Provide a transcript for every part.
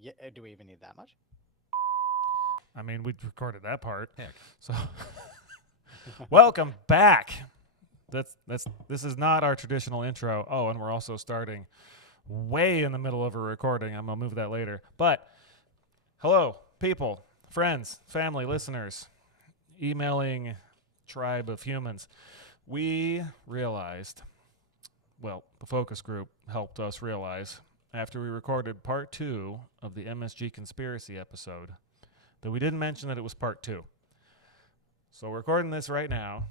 Yeah, do we even need that much? I mean, we recorded that part. Heck. So, welcome back. This is not our traditional intro. Oh, and we're also starting way in the middle of a recording. I'm gonna move that later. But hello, people, friends, family, listeners, emailing tribe of humans. We realized, well, the focus group helped us realize after we recorded part 2 of the MSG conspiracy episode that we didn't mention that it was part 2. So we're recording this right now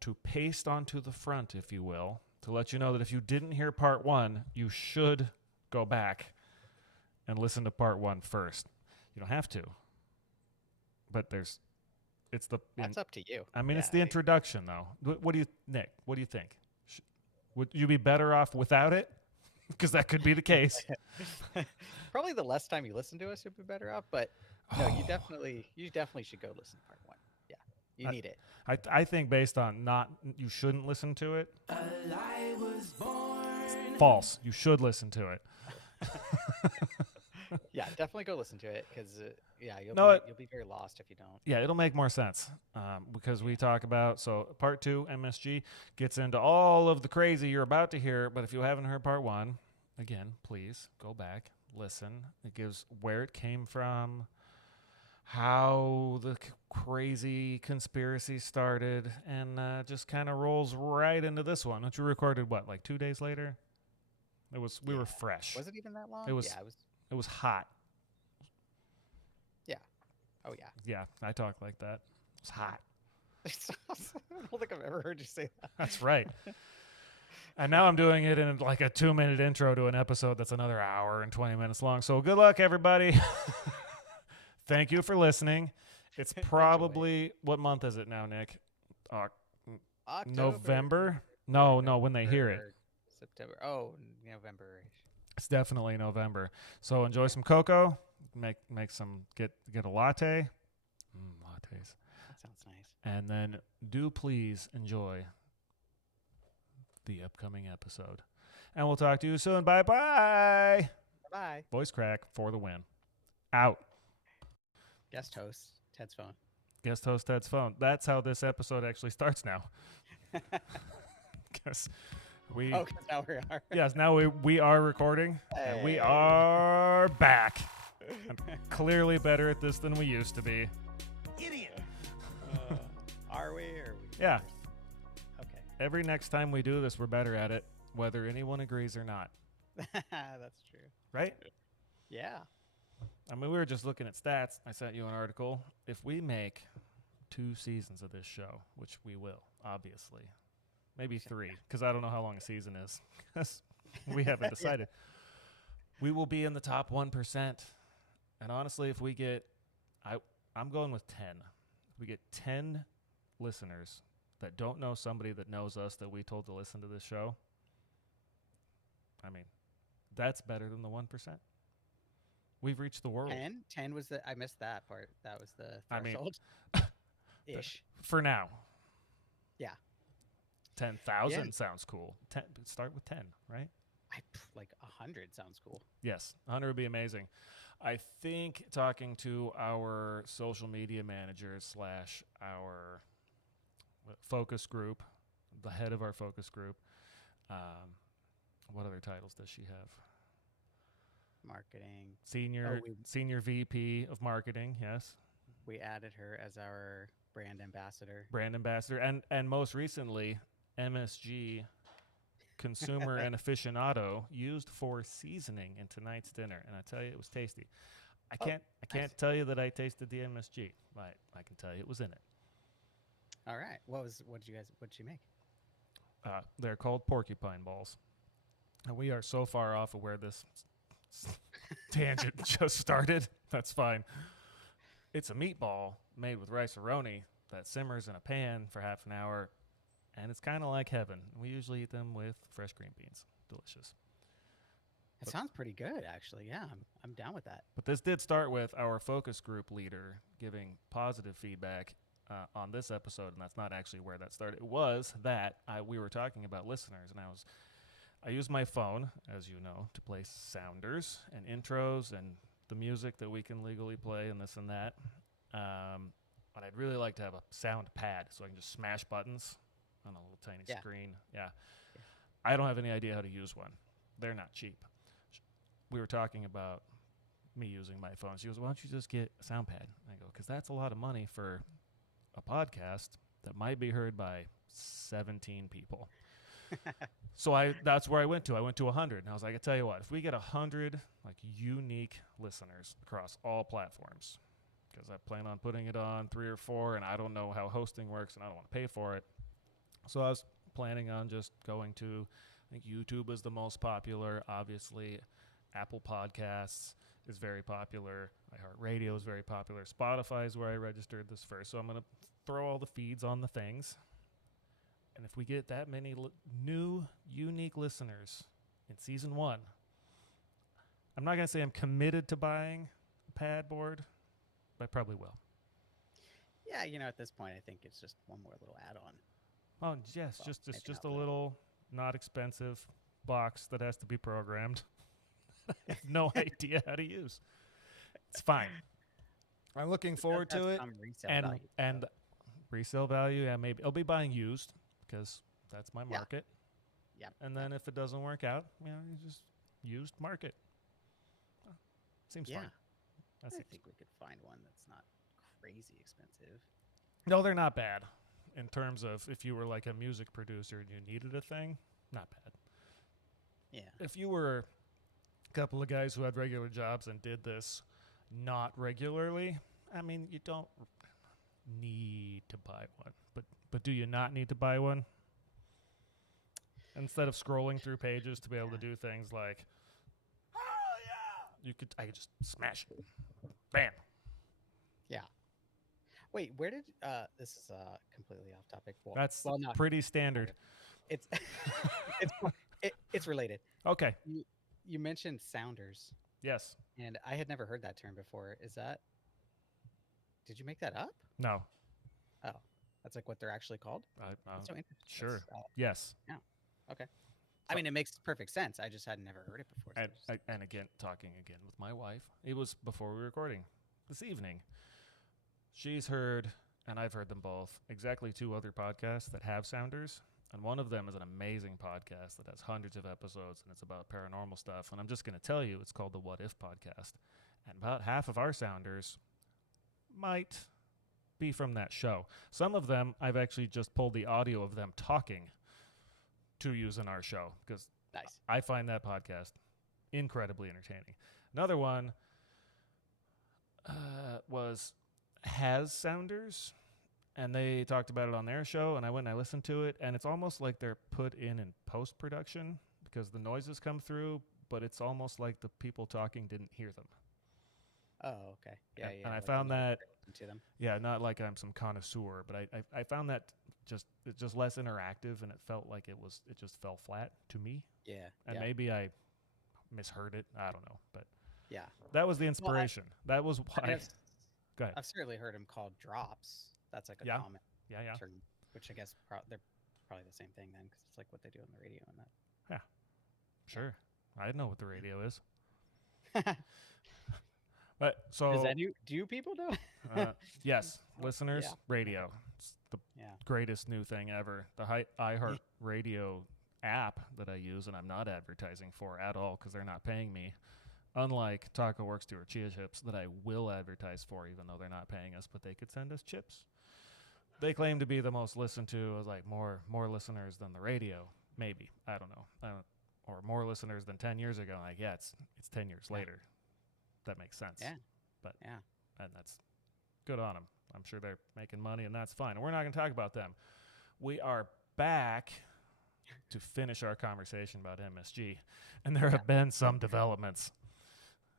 to paste onto the front, if you will, to let you know that if you didn't hear part 1, you should go back and listen to part 1 first. You don't have to. But that's up to you. I mean, it's the introduction, though. What do you, Nick? What do you think? Would you be better off without it? Because that could be the case. Probably the less time you listen to us, you'll be better off. But no, you definitely should go listen to part 1. Yeah, you need it. I think based on you shouldn't listen to it. A lie was born. False. You should listen to it. Yeah, definitely go listen to it because you'll be very lost if you don't. Yeah, it'll make more sense because we talk about, so part 2, MSG, gets into all of the crazy you're about to hear, but if you haven't heard part 1, again, please go back, listen. It gives where it came from, how the crazy conspiracy started, and just kind of rolls right into this one, which we recorded, like 2 days later? We were fresh. Was it even that long? It was. Yeah, It was hot. Yeah. Oh, yeah. Yeah, I talk like that. It's hot. I don't think I've ever heard you say that. That's right. And now I'm doing it in like a 2-minute intro to an episode that's another hour and 20 minutes long. So good luck, everybody. Thank you for listening. It's probably, what month is it now, Nick? October. November? No, when they hear it. September. Oh, November. It's definitely November. So enjoy some cocoa. Make some get a latte. Lattes. That sounds nice. And then do please enjoy the upcoming episode. And we'll talk to you soon. Bye-bye. Bye. Voice crack for the win. Out. Guest host, Ted's phone. Guest host, Ted's phone. That's how this episode actually starts now. Because because now we are. Yes, now we are recording. Hey. And we are back. I'm clearly better at this than we used to be. Idiot. Are we? Yeah. Okay. Every next time we do this, we're better at it, whether anyone agrees or not. That's true. Right? Yeah. I mean, we were just looking at stats. I sent you an article. If we make 2 seasons of this show, which we will, obviously, maybe 3, because I don't know how long a season is. We haven't decided. We will be in the top 1%. And honestly, if we get, I'm going with 10. If we get 10 listeners that don't know somebody that knows us that we told to listen to this show, I mean, that's better than the 1%. We've reached the world. 10 was I missed that part. That was the threshold. Ish. For now. Yeah. 10,000 sounds cool. Start with 10, right? Like 100 sounds cool. Yes, 100 would be amazing. I think talking to our social media managers / our focus group, the head of our focus group, what other titles does she have? Marketing. Senior VP of marketing, yes. We added her as our brand ambassador. And most recently, MSG consumer and aficionado used for seasoning in tonight's dinner, and I tell you, it was tasty. I can't tell you that I tasted the MSG, but I can tell you it was in it. All right. What did you make? They're called porcupine balls, and we are so far off of where this tangent just started. That's fine. It's a meatball made with rice-a-roni that simmers in a pan for half an hour. And it's kind of like heaven. We usually eat them with fresh green beans. Delicious. That sounds pretty good, actually. Yeah, I'm down with that. But this did start with our focus group leader giving positive feedback on this episode, and that's not actually where that started. It was that we were talking about listeners, and I use my phone, as you know, to play sounders and intros and the music that we can legally play and this and that. But I'd really like to have a sound pad so I can just smash buttons on a little tiny screen. Yeah. I don't have any idea how to use one. They're not cheap. We were talking about me using my phone. She goes, why don't you just get a sound pad? I go, because that's a lot of money for a podcast that might be heard by 17 people. So that's where I went to. I went to 100. And I was like, I tell you what, if we get 100 like unique listeners across all platforms, because I plan on putting it on 3 or 4, and I don't know how hosting works, and I don't want to pay for it. So I was planning on just going to, I think YouTube is the most popular, obviously. Apple Podcasts is very popular. iHeartRadio is very popular. Spotify is where I registered this first. So I'm going to throw all the feeds on the things. And if we get that many new, unique listeners in season 1, I'm not going to say I'm committed to buying a pad board, but I probably will. Yeah, at this point, I think it's just one more little add-on. Oh, yes, Well, just a little not expensive box that has to be programmed. I have no idea how to use. It's fine. I'm looking forward to it. And resale value, yeah, maybe. I'll be buying used because that's my market. Yeah. And then if it doesn't work out, you just used market. Seems fine. I think we could find one that's not crazy expensive. No, they're not bad. In terms of if you were like a music producer and you needed a thing, not bad. Yeah. If you were a couple of guys who had regular jobs and did this not regularly, I mean, you don't need to buy one. But do you not need to buy one? Instead of scrolling through pages to be able to do things like, I could just smash it. Bam. Yeah. Wait, where did this is completely off topic. That's not pretty standard. It's it's related. Okay. You mentioned sounders. Yes. And I had never heard that term before. Did you make that up? No. Oh, that's like what they're actually called? That's so interesting. Sure. Yes. Yeah. Okay. I mean, it makes perfect sense. I just had never heard it before. And again, talking again with my wife, it was before we were recording this evening. She's heard, and I've heard them both, exactly 2 other podcasts that have sounders. And one of them is an amazing podcast that has hundreds of episodes, and it's about paranormal stuff. And I'm just going to tell you, it's called the What If Podcast. And about half of our sounders might be from that show. Some of them, I've actually just pulled the audio of them talking to use in our show, because nice. I find that podcast incredibly entertaining. Another one has sounders, and they talked about it on their show, and I went and I listened to it, and it's almost like they're put in post-production because the noises come through, but it's almost like the people talking didn't hear them. Oh, okay. Yeah, And I found that, not like I'm some connoisseur, but I found that it's just less interactive, and it felt like it just fell flat to me. Yeah. And maybe I misheard it. I don't know, but yeah, that was the inspiration. That was why. Go ahead. I've certainly heard them called drops. That's like a common term, which I guess they're probably the same thing then, because it's like what they do on the radio and that. Yeah, sure. I know what the radio is. But so is that new? Do people know? Yes, listeners, radio. It's the greatest new thing ever. The iHeart Radio app that I use, and I'm not advertising for at all because they're not paying me. Unlike Taco Works or Chia Chips that I will advertise for, even though they're not paying us, but they could send us chips. They claim to be the most listened to. I was like, more listeners than the radio, maybe. I don't know. Or more listeners than 10 years ago. Like, it's 10 years later. That makes sense. Yeah. But and that's good on them. I'm sure they're making money, and that's fine. And we're not going to talk about them. We are back to finish our conversation about MSG, and there have been some developments.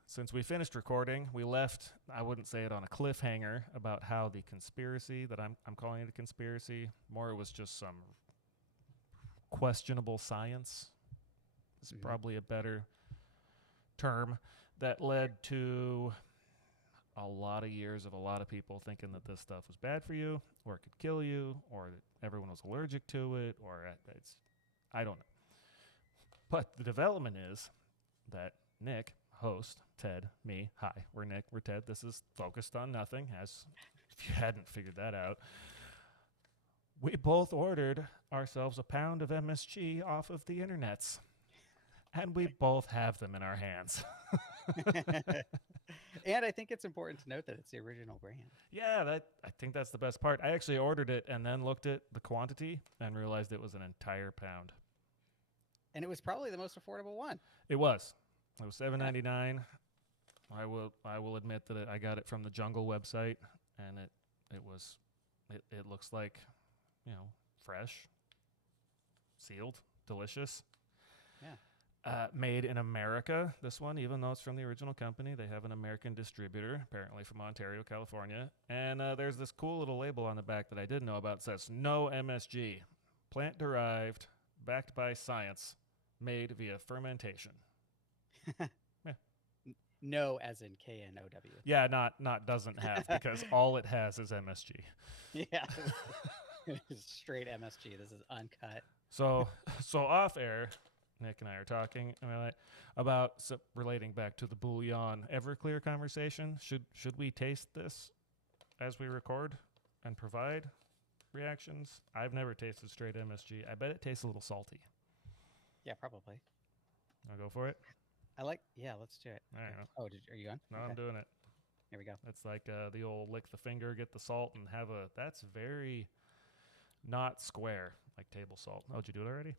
Since we finished recording, we left, I wouldn't say it on a cliffhanger, about how the conspiracy, that I'm calling it a conspiracy, more it was just some questionable science, is probably a better term, that led to a lot of years of a lot of people thinking that this stuff was bad for you, or it could kill you, or that everyone was allergic to it, or I don't know. But the development is that Nick, host, Ted, me, hi, we're Nick, we're Ted. This is Focused on Nothing, as if you hadn't figured that out. We both ordered ourselves a pound of MSG off of the internets. And we both have them in our hands. And I think it's important to note that it's the original brand. Yeah, I think that's the best part. I actually ordered it and then looked at the quantity and realized it was an entire pound. And it was probably the most affordable one. It was $7.99. I will admit that I got it from the Jungle website, and it looks like, fresh, sealed, delicious. Yeah. Made in America, this one, even though it's from the original company. They have an American distributor, apparently from Ontario, California. And there's this cool little label on the back that I didn't know about. It says, no MSG, plant-derived, backed by science, made via fermentation. No, as in KNOW. Yeah, not doesn't have, because all it has is MSG. Yeah. Straight MSG. This is uncut. So off air, Nick and I are talking about relating back to the bouillon Everclear conversation. Should we taste this as we record and provide reactions? I've never tasted straight MSG. I bet it tastes a little salty. Yeah, probably. I'll go for it. Let's do it. All right. Oh, are you on? No, Okay. I'm doing it. Here we go. It's like the old lick the finger, get the salt, and have a. That's very not square, like table salt. Oh, did you do it already?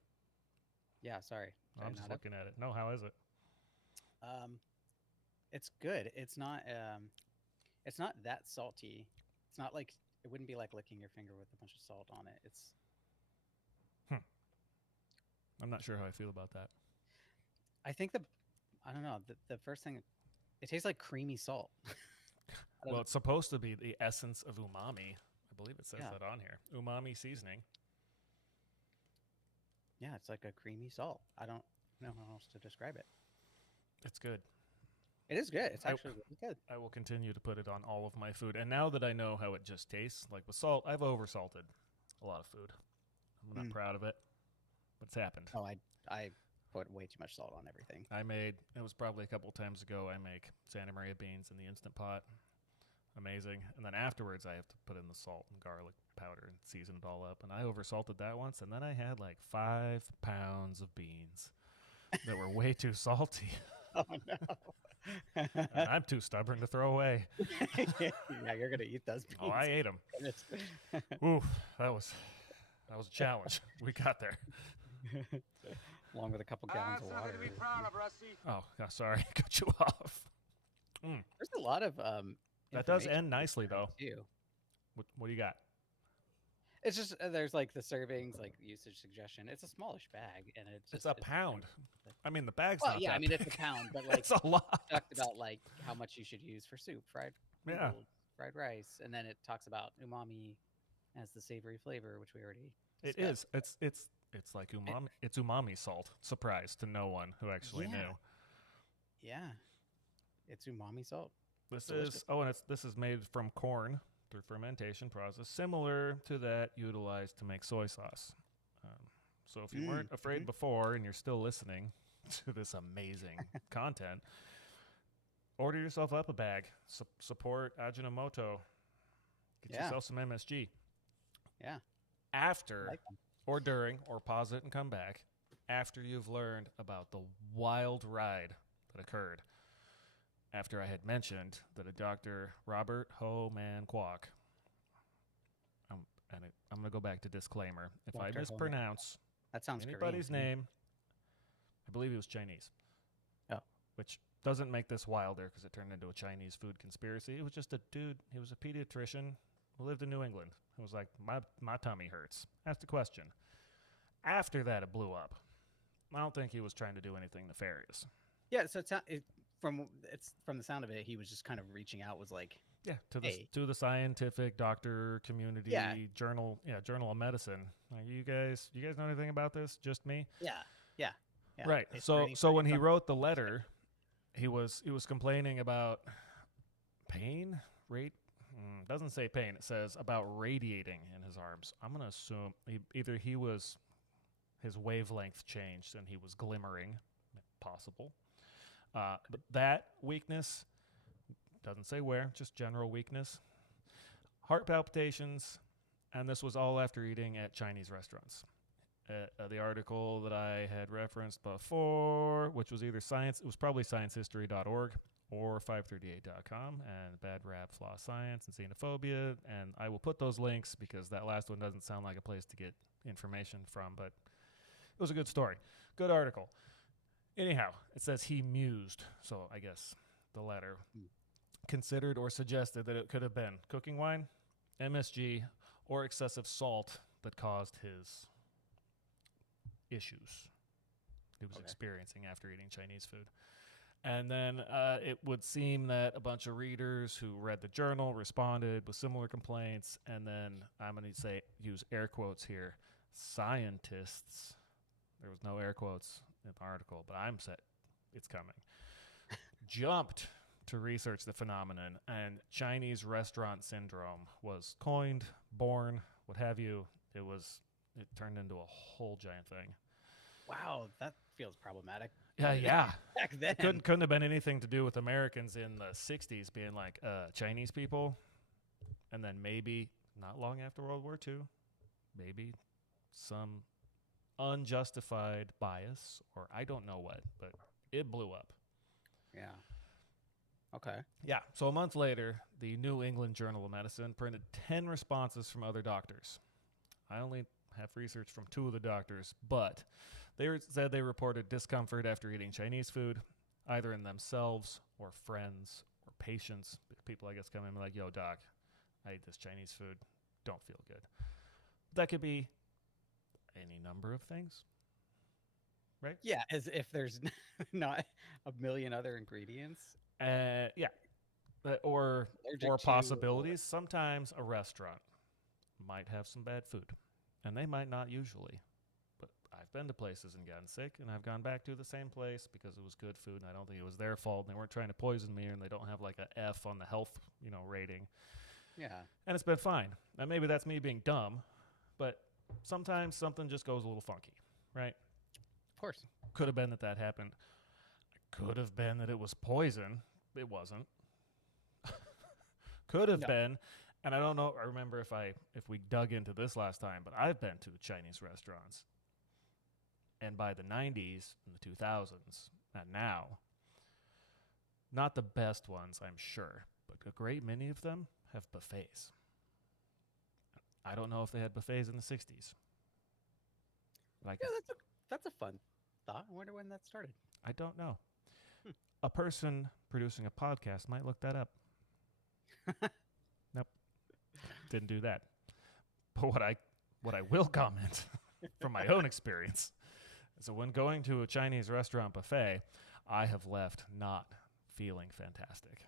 Yeah, sorry. I'm just looking at it. No, how is it? It's good. It's not that salty. It's not like, it wouldn't be like licking your finger with a bunch of salt on it. It's I'm not sure how I feel about that. I think I don't know, the first thing, it tastes like creamy salt. Well, it's supposed to be the essence of umami. I believe it says Yeah. that on here. Umami seasoning. Yeah, it's like a creamy salt. I don't know how else to describe it. It's good. It is good. It's I- actually really good. I will continue to put it on all of my food. And now that I know how it just tastes, like with salt, I've oversalted a lot of food. I'm not proud of it, but it's happened. Oh, I put way too much salt on everything. It was probably a couple times ago, I make Santa Maria beans in the Instant Pot. Amazing. And then afterwards, I have to put in the salt and garlic powder and season it all up. And I oversalted that once, and then I had like 5 pounds of beans that were way too salty. Oh, no. And I'm too stubborn to throw away. Yeah, you're going to eat those beans. Oh, I ate them. Oof, that was a challenge. We got there. Along with a couple gallons of water. Oh, sorry, cut you off. There's a lot of That does information end nicely, though. too. What do you got? It's just there's like the servings, like usage suggestion. It's a smallish bag, and It's a pound. I mean, the bag's Well, not yeah, that I mean it's a big. pound, but like It's a lot. talked about like how much you should use for soup, fried Yeah. noodles, fried rice, and then it talks about umami as the savory flavor, which we already It discussed. is. It's like umami. It's umami salt. Surprise to no one who actually Yeah. knew. Yeah, it's umami salt. This Delicious. is this is made from corn through fermentation process, similar to that utilized to make soy sauce. So if you weren't afraid before and you're still listening to this amazing content, order yourself up a bag. Support Ajinomoto. Get Yeah. yourself some MSG. Yeah, After I like them. or during, or pause it and come back, after you've learned about the wild ride that occurred after I had mentioned that a Dr. Robert Ho-Man Kwok, I'm going to go back to disclaimer. If I Dr. Ho-Man mispronounce That sounds anybody's Korean. name, I believe he was Chinese. Oh. Which doesn't make this wilder because it turned into a Chinese food conspiracy. It was just a dude. He was a pediatrician who lived in New England. It was like, my tummy hurts. Asked a question. After that, it blew up. I don't think he was trying to do anything nefarious. Yeah, so from the sound of it, he was just kind of reaching out. Was like, Yeah, Hey. to the scientific doctor community, Yeah. journal of medicine. Like, you guys know anything about this? Just me? yeah. Right. It's So raining when he from- wrote the letter, he was complaining about pain. Doesn't say pain. It says about radiating in his arms. I'm gonna assume either he was his wavelength changed and he was glimmering. Possible. But that weakness, doesn't say where, just general weakness. Heart palpitations, and this was all after eating at Chinese restaurants. The article that I had referenced before, which was either it was probably sciencehistory.org or 538.com, and Bad Rap, Flaw Science, and Xenophobia. And I will put those links because that last one doesn't sound like a place to get information from, but it was a good story. Good article. Anyhow, it says he mused, so I guess the latter. Considered or suggested that it could have been cooking wine, MSG, or excessive salt that caused his issues he was experiencing after eating Chinese food. And then it would seem that a bunch of readers who read the journal responded with similar complaints, and then I'm going to use air quotes here, scientists, there was no air quotes in the article, but I'm set, it's coming, jumped to research the phenomenon, and Chinese restaurant syndrome was coined, born, what have you. It turned into a whole giant thing. Wow, that feels problematic. Yeah. Back then. It couldn't have been anything to do with Americans in the 60s being like Chinese people, and then maybe not long after World War II, maybe some unjustified bias, or I don't know what, but it blew up. Yeah. Okay. Yeah. So a month later, the New England Journal of Medicine printed 10 responses from other doctors. I only have research from 2 of the doctors, but they said they reported discomfort after eating Chinese food, either in themselves or friends or patients. People, I guess, come in and be like, yo, doc, I ate this Chinese food. Don't feel good. That could be any number of things, right? Yeah, as if there's not a million other ingredients. Yeah. Or Allergic to, possibilities. Sometimes a restaurant might have some bad food, and they might not usually. But I've been to places and gotten sick, and I've gone back to the same place because it was good food, and I don't think it was their fault, and they weren't trying to poison me, and they don't have like a F on the health, rating. Yeah. And it's been fine. And maybe that's me being dumb, but sometimes something just goes a little funky, right? Of course. Could have been that happened. Could have been that it was poison. It wasn't. Could have been. And I don't know. I remember if we dug into this last time, but I've been to Chinese restaurants. And by the 90s and the 2000s, and now, not the best ones, I'm sure, but a great many of them have buffets. I don't know if they had buffets in the 60s. Like, Yeah, that's a fun thought. I wonder when that started. I don't know. A person producing a podcast might look that up. Nope. Didn't do that. But what I will comment from my own experience is that when going to a Chinese restaurant buffet, I have left not feeling fantastic.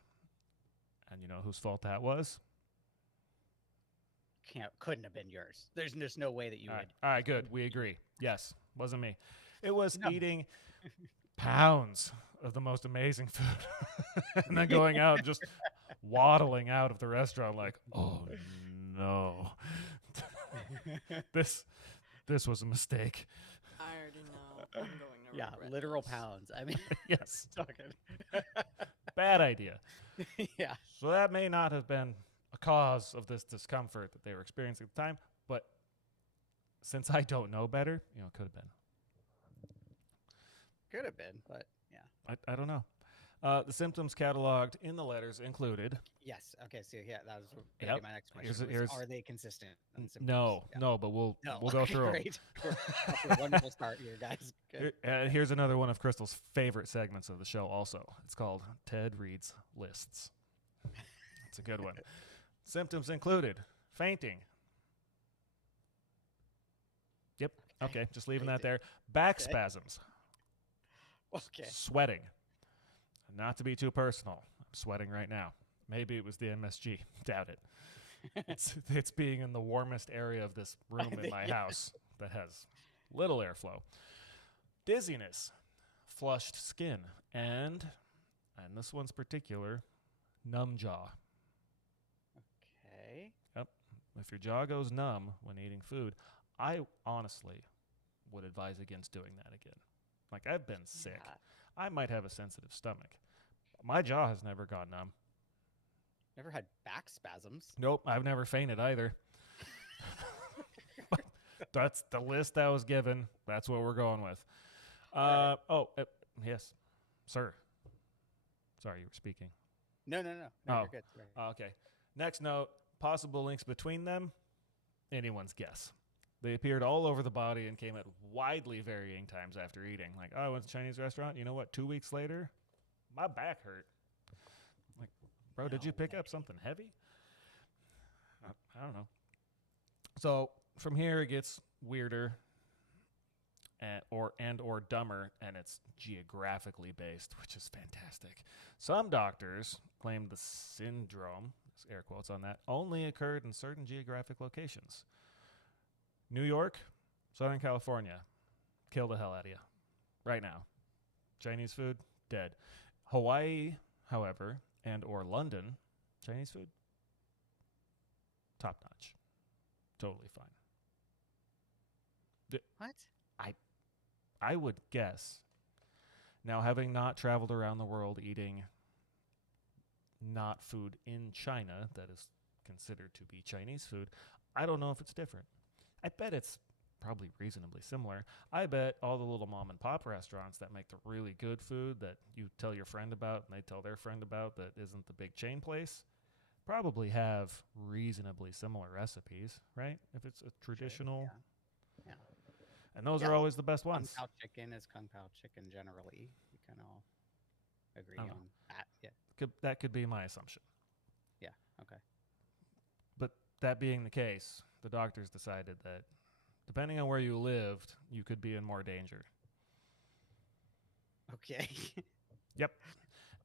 And you know whose fault that was? Couldn't have been yours. There's just no way that you would. All right, good. We agree. Yes, wasn't me. It was eating pounds of the most amazing food and then going out and just waddling out of the restaurant like, oh no, this was a mistake. I already know. I'm going to Yeah, regret literal this. pounds. I mean, Yes, talking. bad idea. Yeah. So that may not have been a cause of this discomfort that they were experiencing at the time, but since I don't know better, it could have been. Could have been, but yeah. I don't know. The symptoms cataloged in the letters included. Yes. Okay. So yeah, that was gonna be my next question. Here's- Are they consistent? on symptoms? No, Yeah. no, but we'll No. go Okay, through 'em. Great. Off to a wonderful start here, guys. Good. Here's another one of Crystal's favorite segments of the show also. It's called Ted Reads Lists. It's a good one. Symptoms included fainting. Yep. Okay, just leaving that there. Back Okay. spasms. Okay. Sweating. Not to be too personal. I'm sweating right now. Maybe it was the MSG. Doubt it. It's being in the warmest area of this room in my house that has little airflow. Dizziness, flushed skin, and this one's particular, numb jaw. Okay. If your jaw goes numb when eating food, I honestly would advise against doing that again. Like, I've been sick. Yeah. I might have a sensitive stomach. My jaw has never gone numb. Never had back spasms. Nope, I've never fainted either. That's the list I was given. That's what we're going with. Right. Yes, sir. Sorry, you were speaking. No, Oh. you're good. Right. Okay. Next note, possible links between them, anyone's guess. They appeared all over the body and came at widely varying times after eating. Like, oh, I went to a Chinese restaurant. You know what? 2 weeks later, my back hurt. Like, bro, did you pick up something heavy? I don't know. So from here, it gets weirder or dumber, and it's geographically based, which is fantastic. Some doctors claim the syndrome, air quotes on that, only occurred in certain geographic locations. New York, Southern California, kill the hell out of you right now. Chinese food, dead. Hawaii, however, and or London, Chinese food, top notch. Totally fine. What? I would guess, now having not traveled around the world eating not food in China that is considered to be Chinese food, I don't know if it's different. I bet it's probably reasonably similar. I bet all the little mom and pop restaurants that make the really good food that you tell your friend about and they tell their friend about that isn't the big chain place probably have reasonably similar recipes, right? If it's a traditional. Yeah. And those Yeah. are always the best Kung ones. Pao chicken is Kung Pao chicken generally. We kind of all agree I don't on that. Yeah. That could be my assumption. Yeah. Okay. But that being the case, the doctors decided that depending on where you lived, you could be in more danger. Okay. Yep.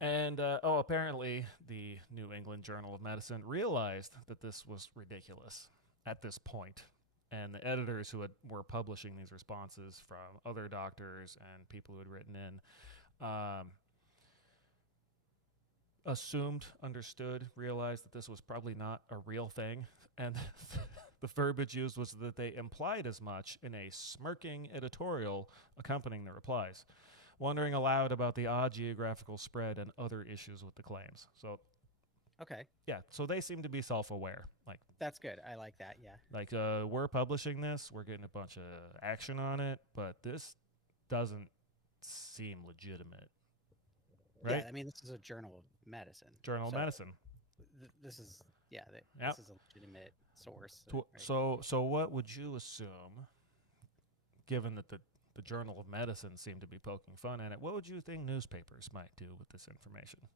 And, apparently the New England Journal of Medicine realized that this was ridiculous at this point. And the editors who were publishing these responses from other doctors and people who had written in understood, realized that this was probably not a real thing. And the verbiage used was that they implied as much in a smirking editorial accompanying the replies, wondering aloud about the odd geographical spread and other issues with the claims. So, Okay. yeah, so they seem to be self-aware. That's good. I like that. Yeah. We're publishing this, we're getting a bunch of action on it, but this doesn't seem legitimate, right? Yeah. I mean, this is a journal of medicine. Journal of So Medicine. This is Yep. this is a legitimate source. So, right? so what would you assume, given that the Journal of Medicine seemed to be poking fun at it, what would you think newspapers might do with this information?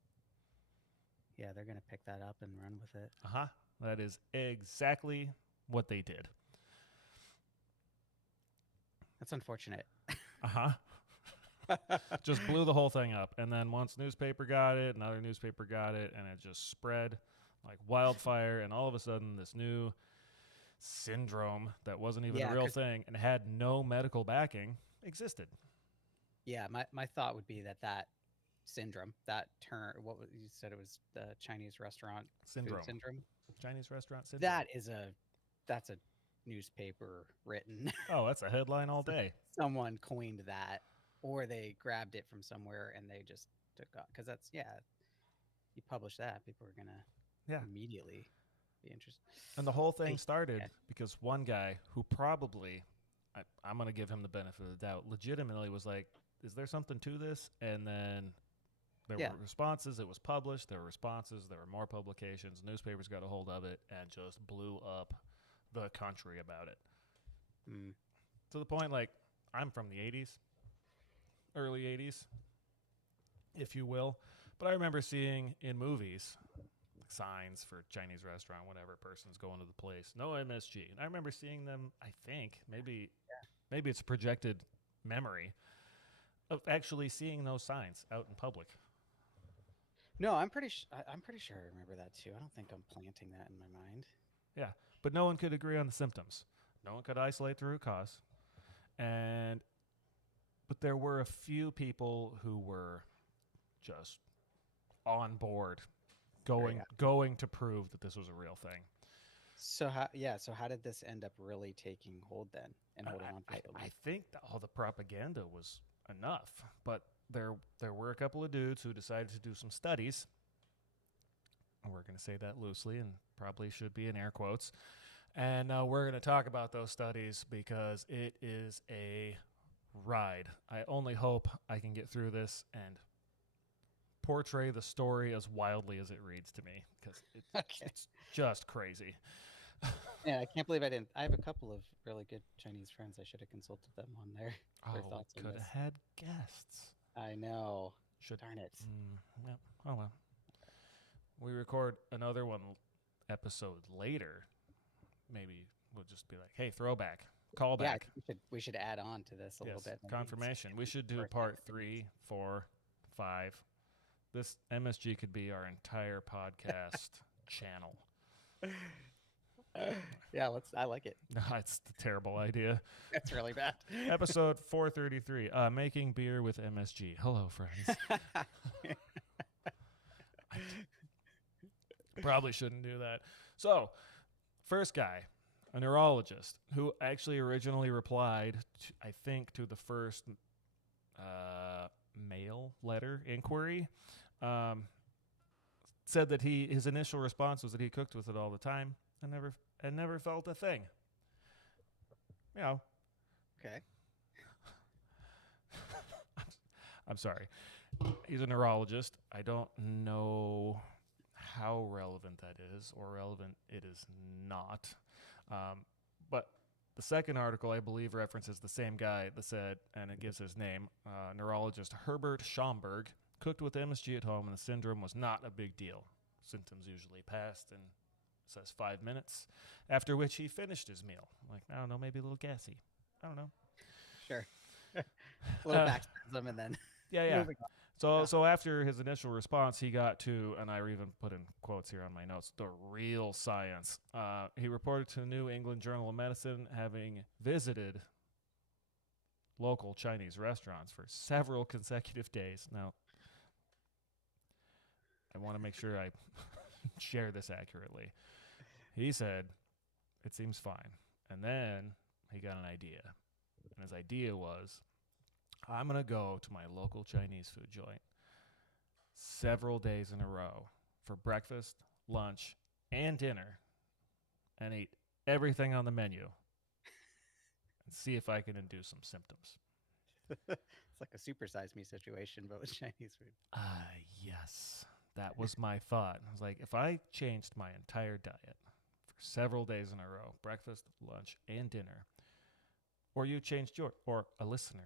Yeah, they're gonna pick that up and run with it. Uh-huh. That is exactly what they did. That's unfortunate. Uh-huh. Just blew the whole thing up. And then once newspaper got it, another newspaper got it, and it just spread like wildfire. And all of a sudden, this new syndrome that wasn't even a real thing and had no medical backing existed. Yeah, my thought would be that syndrome, that term, you said it was the Chinese restaurant Syndrome. food syndrome. Chinese restaurant syndrome. That's a newspaper written. Oh, that's a headline all day. Someone coined that, or they grabbed it from somewhere and they just took off. Because that's you publish that, people are gonna immediately be interested. And the whole thing started because one guy who probably, I'm going to give him the benefit of the doubt, legitimately was like, is there something to this? And then there were responses. It was published. There were responses. There were more publications. Newspapers got a hold of it and just blew up the country about it. Mm. To the point, like, I'm from the 80s, early 80s, if you will. But I remember seeing in movies signs for Chinese restaurant, whatever, person's going to the place, no MSG. And I remember seeing them, I think, maybe it's a projected memory of actually seeing those signs out in public. No, I'm pretty sure I remember that too. I don't think I'm planting that in my mind. Yeah, but no one could agree on the symptoms. No one could isolate the root cause. But there were a few people who were just on board going to prove that this was a real thing. So how did this end up really taking hold then and holding on to it? I think that all the propaganda was enough, but there were a couple of dudes who decided to do some studies. And we're going to say that loosely and probably should be in air quotes. And we're going to talk about those studies because it is a ride. I only hope I can get through this and portray the story as wildly as it reads to me because it's just crazy. Yeah, I can't believe I didn't. I have a couple of really good Chinese friends. I should have consulted them on their thoughts on could this. have had guests. I know. Darn it. Yeah. Oh well. We record another one episode later. Maybe we'll just be like, "Hey, throwback, callback." Yeah, we should add on to this a little bit. Confirmation. We should do part 3, 4, 5. This MSG could be our entire podcast channel. Yeah, I like it. No, it's a terrible idea. That's really bad. Episode 433, making beer with MSG. Hello, friends. Probably shouldn't do that. So, first guy, a neurologist, who actually originally replied, I think, to the first mail letter inquiry, said that his initial response was that he cooked with it all the time and never felt a thing. You know. Okay. I'm sorry. He's a neurologist. I don't know how relevant that is or relevant it is not. But the second article, I believe, references the same guy that said, and it gives his name, neurologist Herbert Schomburg, cooked with MSG at home and the syndrome was not a big deal. Symptoms usually passed in, says 5 minutes, after which he finished his meal. Like, I don't know, maybe a little gassy. I don't know. Sure. A little backspasm and then. Yeah. So after his initial response, he got to, and I even put in quotes here on my notes, the real science. He reported to the New England Journal of Medicine having visited local Chinese restaurants for several consecutive days. Now, I want to make sure I share this accurately. He said, it seems fine. And then he got an idea. And his idea was, I'm going to go to my local Chinese food joint several days in a row for breakfast, lunch, and dinner and eat everything on the menu and see if I can induce some symptoms. It's like a supersize me situation, but with Chinese food. Yes. That was my thought. I was like, if I changed my entire diet for several days in a row, breakfast, lunch, and dinner, or you changed or a listeners,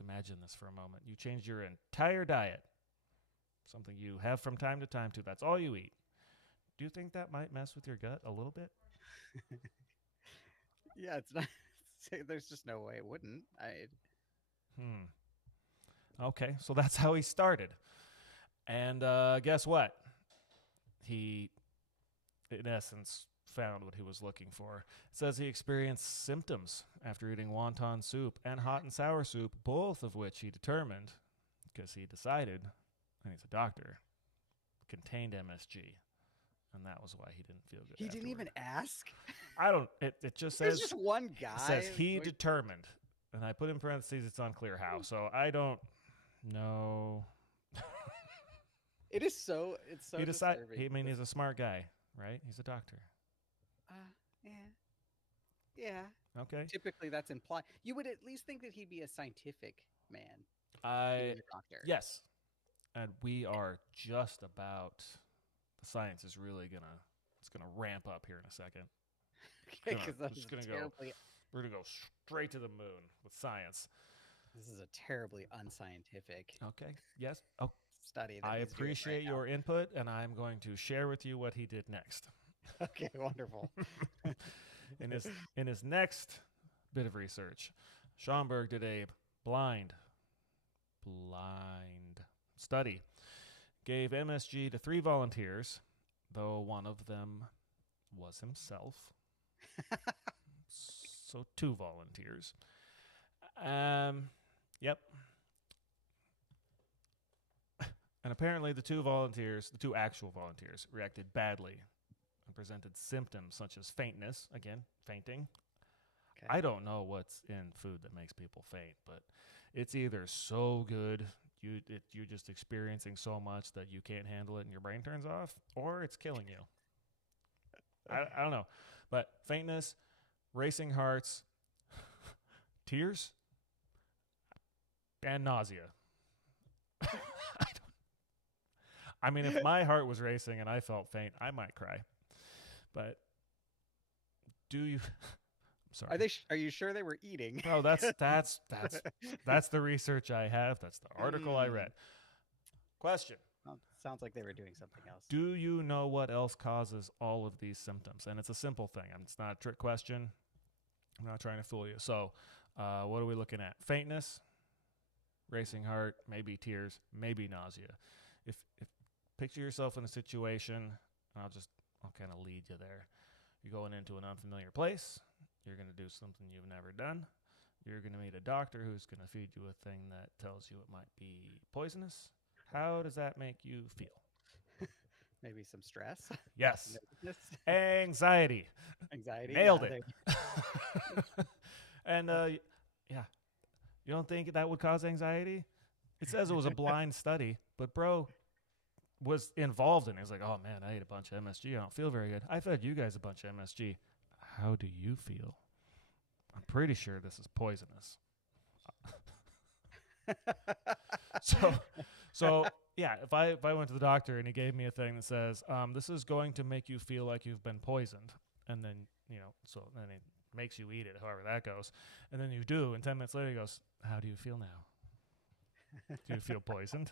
imagine this for a moment. You changed your entire diet, something you have from time to time too. That's all you eat. Do you think that might mess with your gut a little bit? Yeah, it's not. There's just no way it wouldn't. Okay, so that's how he started. And guess what? He, in essence, found what he was looking for. It says he experienced symptoms after eating wonton soup and hot and sour soup, both of which he determined, because he decided, and he's a doctor, contained MSG. And that was why he didn't feel good. He didn't even ask? I don't, it just says. There's just one guy. It says he determined. And I put in parentheses, it's unclear how. So I don't know. It's so he disturbing. He's a smart guy, right? He's a doctor. Yeah. Okay. Typically, that's implied. You would at least think that he'd be a scientific man. A doctor. Yes. And we are just about, the science is really it's gonna ramp up here in a second. Okay, because we're gonna go straight to the moon with science. This is a terribly unscientific. Okay. Yes. Oh, study. I appreciate your input, and I'm going to share with you what he did next. Okay, wonderful. In his next bit of research, Schomburg did a blind study. Gave MSG to 3 volunteers, though one of them was himself. So 2 volunteers. Yep. And apparently the 2 actual volunteers, reacted badly and presented symptoms such as faintness, again, fainting. Okay. I don't know what's in food that makes people faint, but it's either so good you're just experiencing so much that you can't handle it and your brain turns off, or it's killing you. I don't know. But faintness, racing hearts, tears, and nausea. I mean, if my heart was racing and I felt faint, I might cry. But do you? I'm sorry. Are you sure they were eating? No, that's the research I have. That's the article I read. Question. Well, sounds like they were doing something else. Do you know what else causes all of these symptoms? And it's a simple thing. It's not a trick question. I'm not trying to fool you. So, what are we looking at? Faintness, racing heart, maybe tears, maybe nausea. If picture yourself in a situation, and I'll kind of lead you there. You're going into an unfamiliar place. You're going to do something you've never done. You're going to meet a doctor who's going to feed you a thing that tells you it might be poisonous. How does that make you feel? Maybe some stress. Yes. Anxiety. Anxiety. Nailed it. And yeah, you don't think that would cause anxiety? It says it was a blind study, but bro was involved in it. He's like, oh man, I ate a bunch of MSG. I don't feel very good. I fed you guys a bunch of MSG. How do you feel? I'm pretty sure this is poisonous. So yeah, if I went to the doctor and he gave me a thing that says, this is going to make you feel like you've been poisoned, and then, so then it makes you eat it, however that goes, and then you do, and 10 minutes later he goes, how do you feel now? Do you feel poisoned?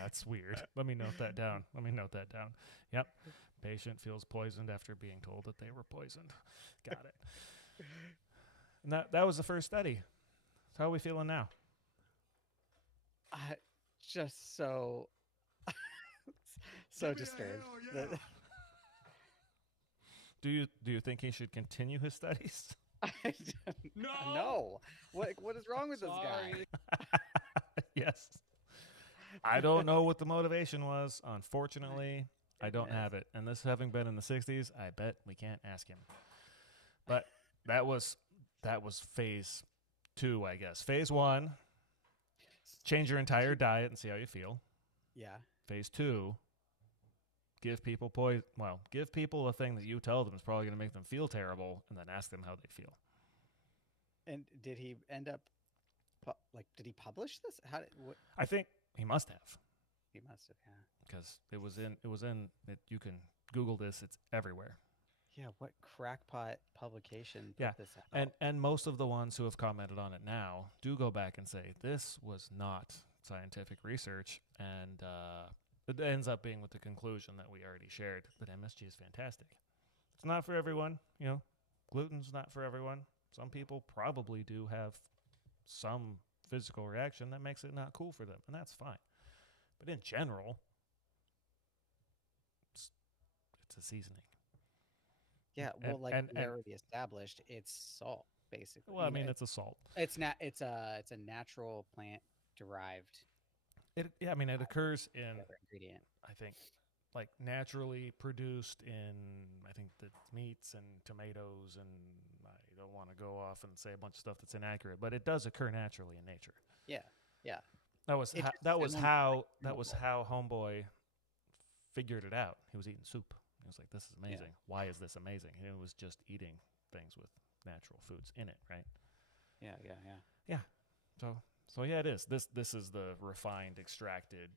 That's weird. Let me note that down. Yep. Patient feels poisoned after being told that they were poisoned. Got it. And that was the first study. So how are we feeling now? Just so disturbed. Yeah. Do you think he should continue his studies? No. What is wrong with this guy? Yes. I don't know what the motivation was. Unfortunately, I don't have it. And this having been in the 60s, I bet we can't ask him. But that was phase 2, I guess. Phase 1, change your entire diet and see how you feel. Yeah. Phase 2, give people give people a thing that you tell them is probably going to make them feel terrible, and then ask them how they feel. And did he end up did he publish this? I think he must have. He must have, yeah. Because it was in you can Google this, it's everywhere. Yeah, what crackpot publication put this out? And most of the ones who have commented on it now do go back and say this was not scientific research, and it ends up being with the conclusion that we already shared, that MSG is fantastic. It's not for everyone, gluten's not for everyone. Some people probably do have some physical reaction that makes it not cool for them, and that's fine. But in general, it's a seasoning. Yeah, well, we already established, it's salt, basically. Well, I mean, it's a salt. It's a natural plant derived. It occurs in ingredient. I think, like naturally produced in, I think, the meats and tomatoes, and I don't want to go off and say a bunch of stuff that's inaccurate, but it does occur naturally in nature. Yeah, yeah. That was how Homeboy figured it out. He was eating soup. He was like, "This is amazing. Yeah. Why is this amazing?" And it was just eating things with natural foods in it, right? Yeah. So yeah, it is. This is the refined, extracted,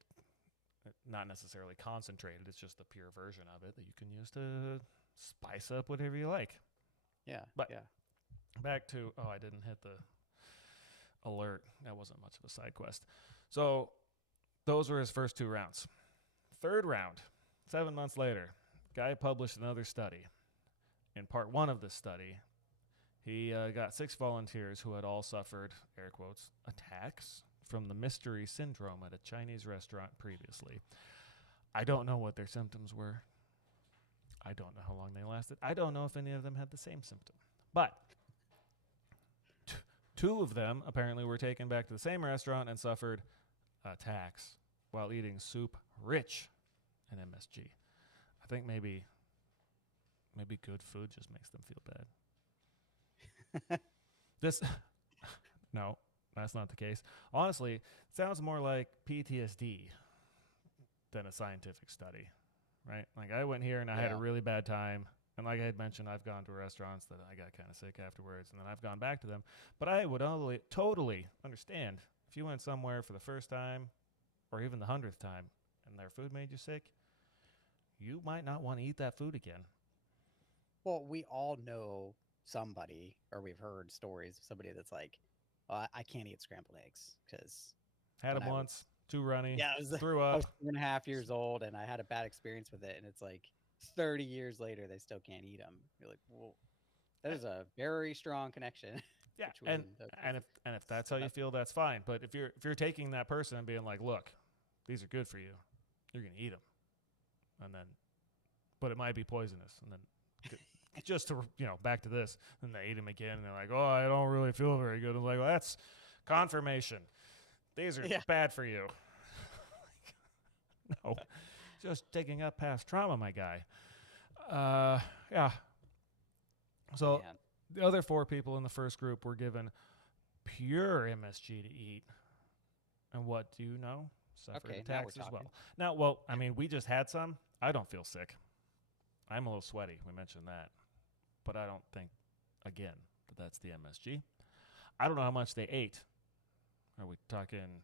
not necessarily concentrated. It's just the pure version of it that you can use to spice up whatever you like. Yeah. But back to, I didn't hit the alert. That wasn't much of a side quest. So those were his first 2 rounds. Third round, 7 months later, guy published another study. In part 1 of this study, he got 6 volunteers who had all suffered, air quotes, attacks from the mystery syndrome at a Chinese restaurant previously. I don't know what their symptoms were. I don't know how long they lasted. I don't know if any of them had the same symptom. But 2 of them apparently were taken back to the same restaurant and suffered attacks while eating soup rich in MSG. I think maybe good food just makes them feel bad. This, no, that's not the case. Honestly, it sounds more like PTSD than a scientific study, right? Like I went here and I had a really bad time. And like I had mentioned, I've gone to restaurants that I got kind of sick afterwards, and then I've gone back to them. But I would totally understand if you went somewhere for the first time or even the 100th time and their food made you sick, you might not want to eat that food again. Well, we all know somebody, or we've heard stories of somebody that's like, I can't eat scrambled eggs because Had them once, too runny, threw I up. was 2.5 years old and I had a bad experience with it, and it's like 30 years later they still can't eat them. You're like, well, there's a very strong connection. Yeah, and if that's how you feel, that's fine. But if you're taking that person and being like, look, these are good for you, you're gonna eat them, and then, but it might be poisonous, and then. Just to, back to this, and they ate them again, and they're like, oh, I don't really feel very good. I'm like, well, that's confirmation. These are bad for you. No, just digging up past trauma, my guy. Yeah. So the other 4 people in the first group were given pure MSG to eat. And what do you know? Suffered attacks as well. Now, well, I mean, we just had some. I don't feel sick. I'm a little sweaty. We mentioned that. But I don't think, again, that's the MSG. I don't know how much they ate. Are we talking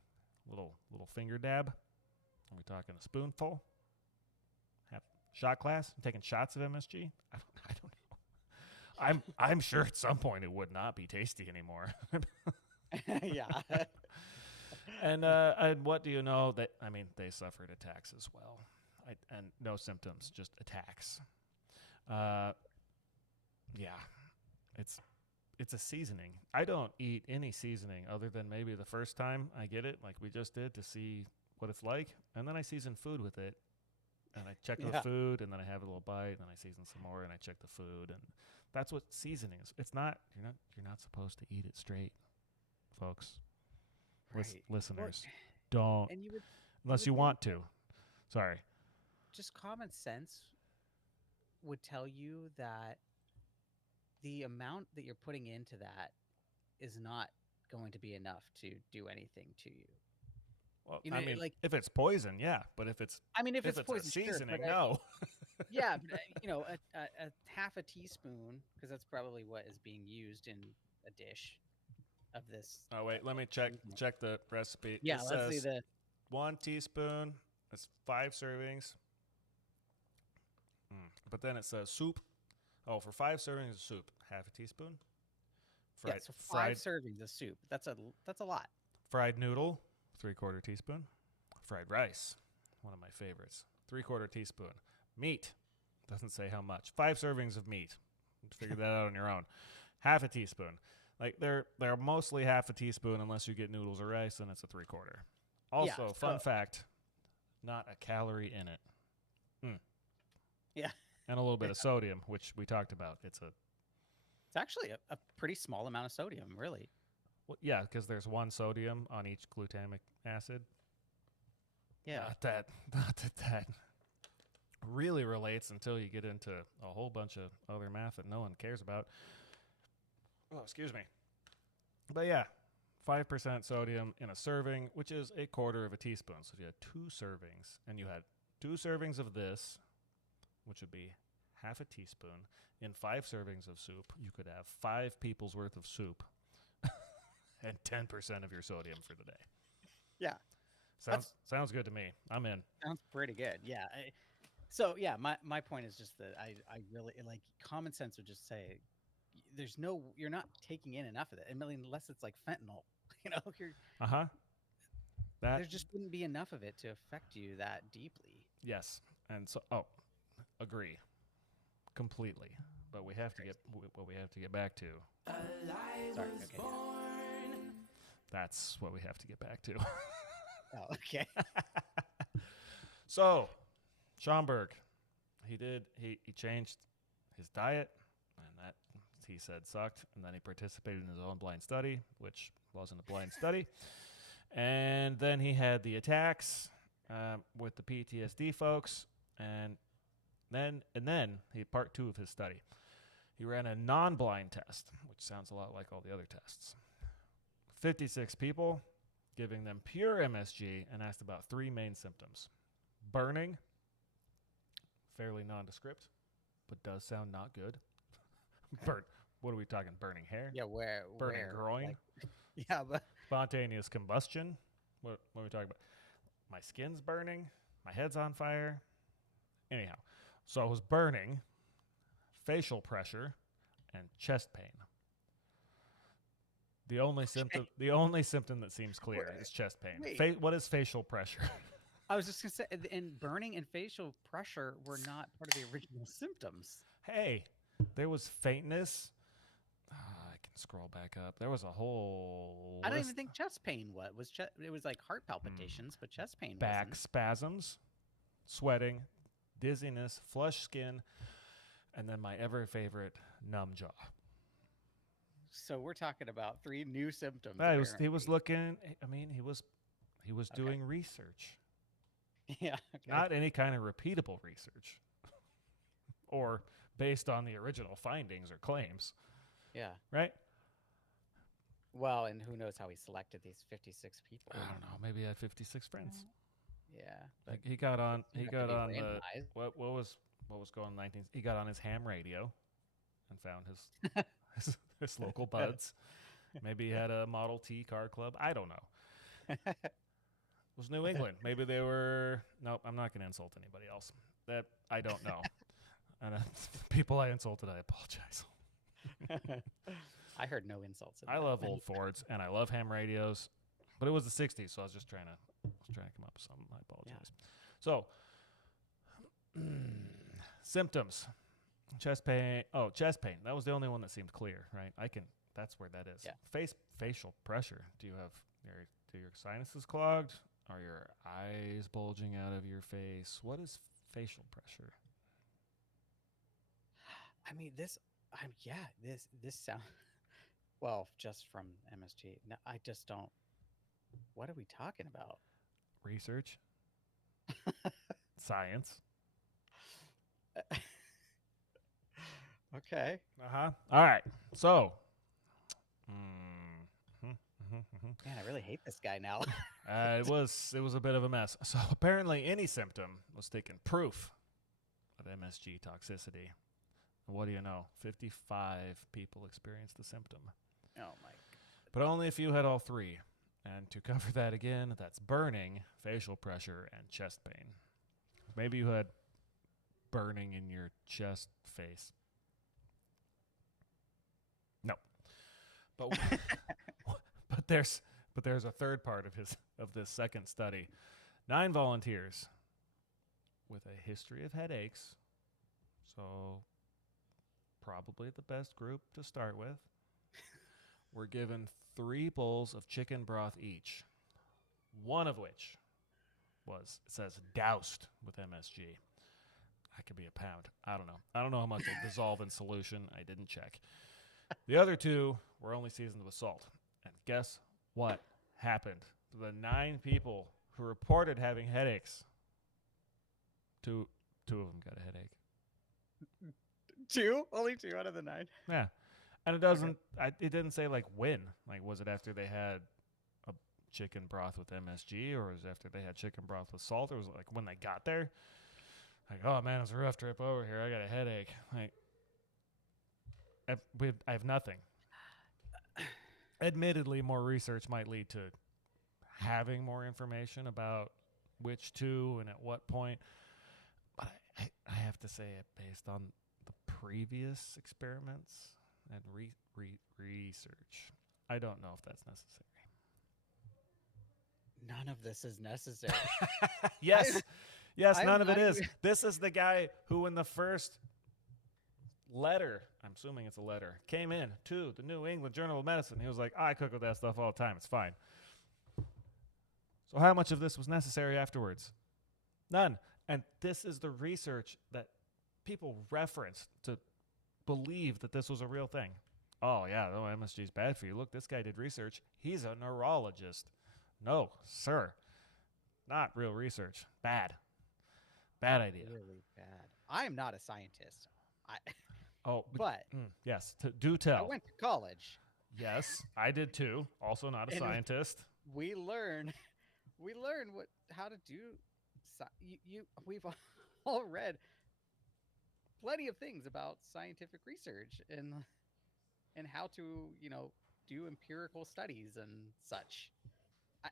little finger dab? Are we talking a spoonful? Half shot glass? Taking shots of MSG? I don't know. I'm sure at some point it would not be tasty anymore. Yeah. And what do you know? That I mean, they suffered attacks as well. And no symptoms, just attacks. Yeah, it's a seasoning. I don't eat any seasoning other than maybe the first time I get it, like we just did, to see what it's like, and then I season food with it, and I check the food, and then I have a little bite, and then I season some more, and I check the food, and that's what seasoning is. It's not you're not supposed to eat it straight, folks. Right. Listeners, don't unless you want to. Sorry. Just common sense would tell you that the amount that you're putting into that is not going to be enough to do anything to you. Well, I mean, like, if it's poison, yeah, but if it's poison, seasoning, sure, no. Yeah, but, a half a teaspoon, because that's probably what is being used in a dish of this. Oh wait, let me check the recipe. Yeah, let's see the 1 teaspoon. It's 5 servings. But then it says soup. Oh, for 5 servings of soup, half a teaspoon. So 5 servings of soup. That's a lot. Fried noodle, 3/4 teaspoon. Fried rice, one of my favorites, 3/4 teaspoon. Meat, doesn't say how much. 5 servings of meat. Figure that out on your own. Half a teaspoon. Like they're mostly half a teaspoon unless you get noodles or rice, and it's a 3/4. Also, fun fact, not a calorie in it. Yeah. And a little bit of sodium, which we talked about. It's actually a pretty small amount of sodium, really. Well, yeah, because there's 1 sodium on each glutamic acid. Yeah. Not that really relates until you get into a whole bunch of other math that no one cares about. Oh, excuse me. But yeah, 5% sodium in a serving, which is 1/4 of a teaspoon. So if you had 2 servings and you had 2 servings of this, which would be half a teaspoon, in 5 servings of soup, you could have 5 people's worth of soup and 10% of your sodium for the day. Yeah. Sounds good to me. I'm in. Sounds pretty good. Yeah. My point is just that I really like common sense would just say you're not taking in enough of it. I mean, unless it's like fentanyl, there just wouldn't be enough of it to affect you that deeply. Yes. And so, agree completely. But we have to get back to. Sorry. Okay. That's what we have to get back to. Oh, okay. So, Schomburg, he changed his diet, and that he said sucked, and then he participated in his own blind study, which wasn't a blind study. And then he had the attacks with the PTSD folks, and Then part 2 of his study. He ran a non-blind test, which sounds a lot like all the other tests. 56 people, giving them pure MSG, and asked about 3 main symptoms. Burning, fairly nondescript, but does sound not good. What are we talking? Burning hair? Yeah, Burning where? groin? Like, yeah, but Spontaneous combustion? What are we talking about? My skin's burning. My head's on fire. Anyhow, so it was burning, facial pressure, and chest pain. The only symptom that seems clear is chest pain. Wait. What is facial pressure? I was just gonna say, and burning and facial pressure were not part of the original symptoms. Hey, there was faintness. I can scroll back up. There was a whole I don't list. even think chest pain was. It was like heart palpitations, but chest pain Back wasn't. spasms, sweating, dizziness, flushed skin, and then my ever favorite, numb jaw. So we're talking about 3 new symptoms. He was looking. I mean, he was Okay. doing research, Yeah. Okay. not any kind of repeatable research, or based on the original findings or claims. Yeah. Right? Well, and who knows how he selected these 56 people? I don't know. Maybe he had 56 friends. Yeah. Like he got on. He have to got be on the randomized. what was going 19. He got on his ham radio, and found his his local buds. Maybe he had a Model T car club. I don't know. It was New England. Maybe they were. Nope. I'm not going to insult anybody else. That I don't know. And people I insulted, I apologize. I heard no insults. In I that. love old Fords and I love ham radios, but it was the 60s, so I was just trying to come up with something. I apologize. So, symptoms. Chest pain. Oh, chest pain. That was the only one that seemed clear, right? That's where that is. Yeah. Facial pressure. Do you have your sinuses clogged? Are your eyes bulging out of your face? What is facial pressure? I mean, this sounds well, just from MSG. No, I just don't. What are we talking about? Research. Science. Okay. All right. So. Man, I really hate this guy now. It was a bit of a mess. So apparently any symptom was taken proof of MSG toxicity. And what do you know? 55 people experienced the symptom. Oh my. But only a few had all 3. And to cover that again, that's burning, facial pressure, and chest pain. Maybe you had burning in your chest face. No. But but there's a third part of this second study. 9 volunteers with a history of headaches. So probably the best group to start with. Were given 3 bowls of chicken broth each. One of which it says doused with MSG. That could be a pound. I don't know. I don't know how much will dissolve in solution. I didn't check. The other 2 were only seasoned with salt. And guess what happened to the 9 people who reported having headaches? 2 of them got a headache. 2? Only 2 out of the 9. Yeah. And it doesn't. It didn't say like when. Like, was it after they had a chicken broth with MSG, or was it after they had chicken broth with salt, or was it like when they got there? Like, oh man, it was a rough trip over here. I got a headache. Like, I have nothing. Admittedly, more research might lead to having more information about which 2 and at what point. But I have to say it based on the previous experiments and research. I don't know if that's necessary. None of this is necessary. Yes. Yes, I'm none of it not is. even- This is the guy who in the first letter, I'm assuming it's a letter, came in to the New England Journal of Medicine. He was like, I cook with that stuff all the time. It's fine. So how much of this was necessary afterwards? None. And this is the research that people referenced to believe that this was a real thing. Oh, yeah, no, MSG is bad for you. Look, this guy did research. He's a neurologist. No, sir. Not real research. Bad. Bad idea. Really bad. I'm not a scientist. I, Oh, but yes. Do I tell. went to college, Yes, I did too. Also not a And- scientist. we learn how to do. We've all read plenty of things about scientific research and how to do empirical studies and such. I,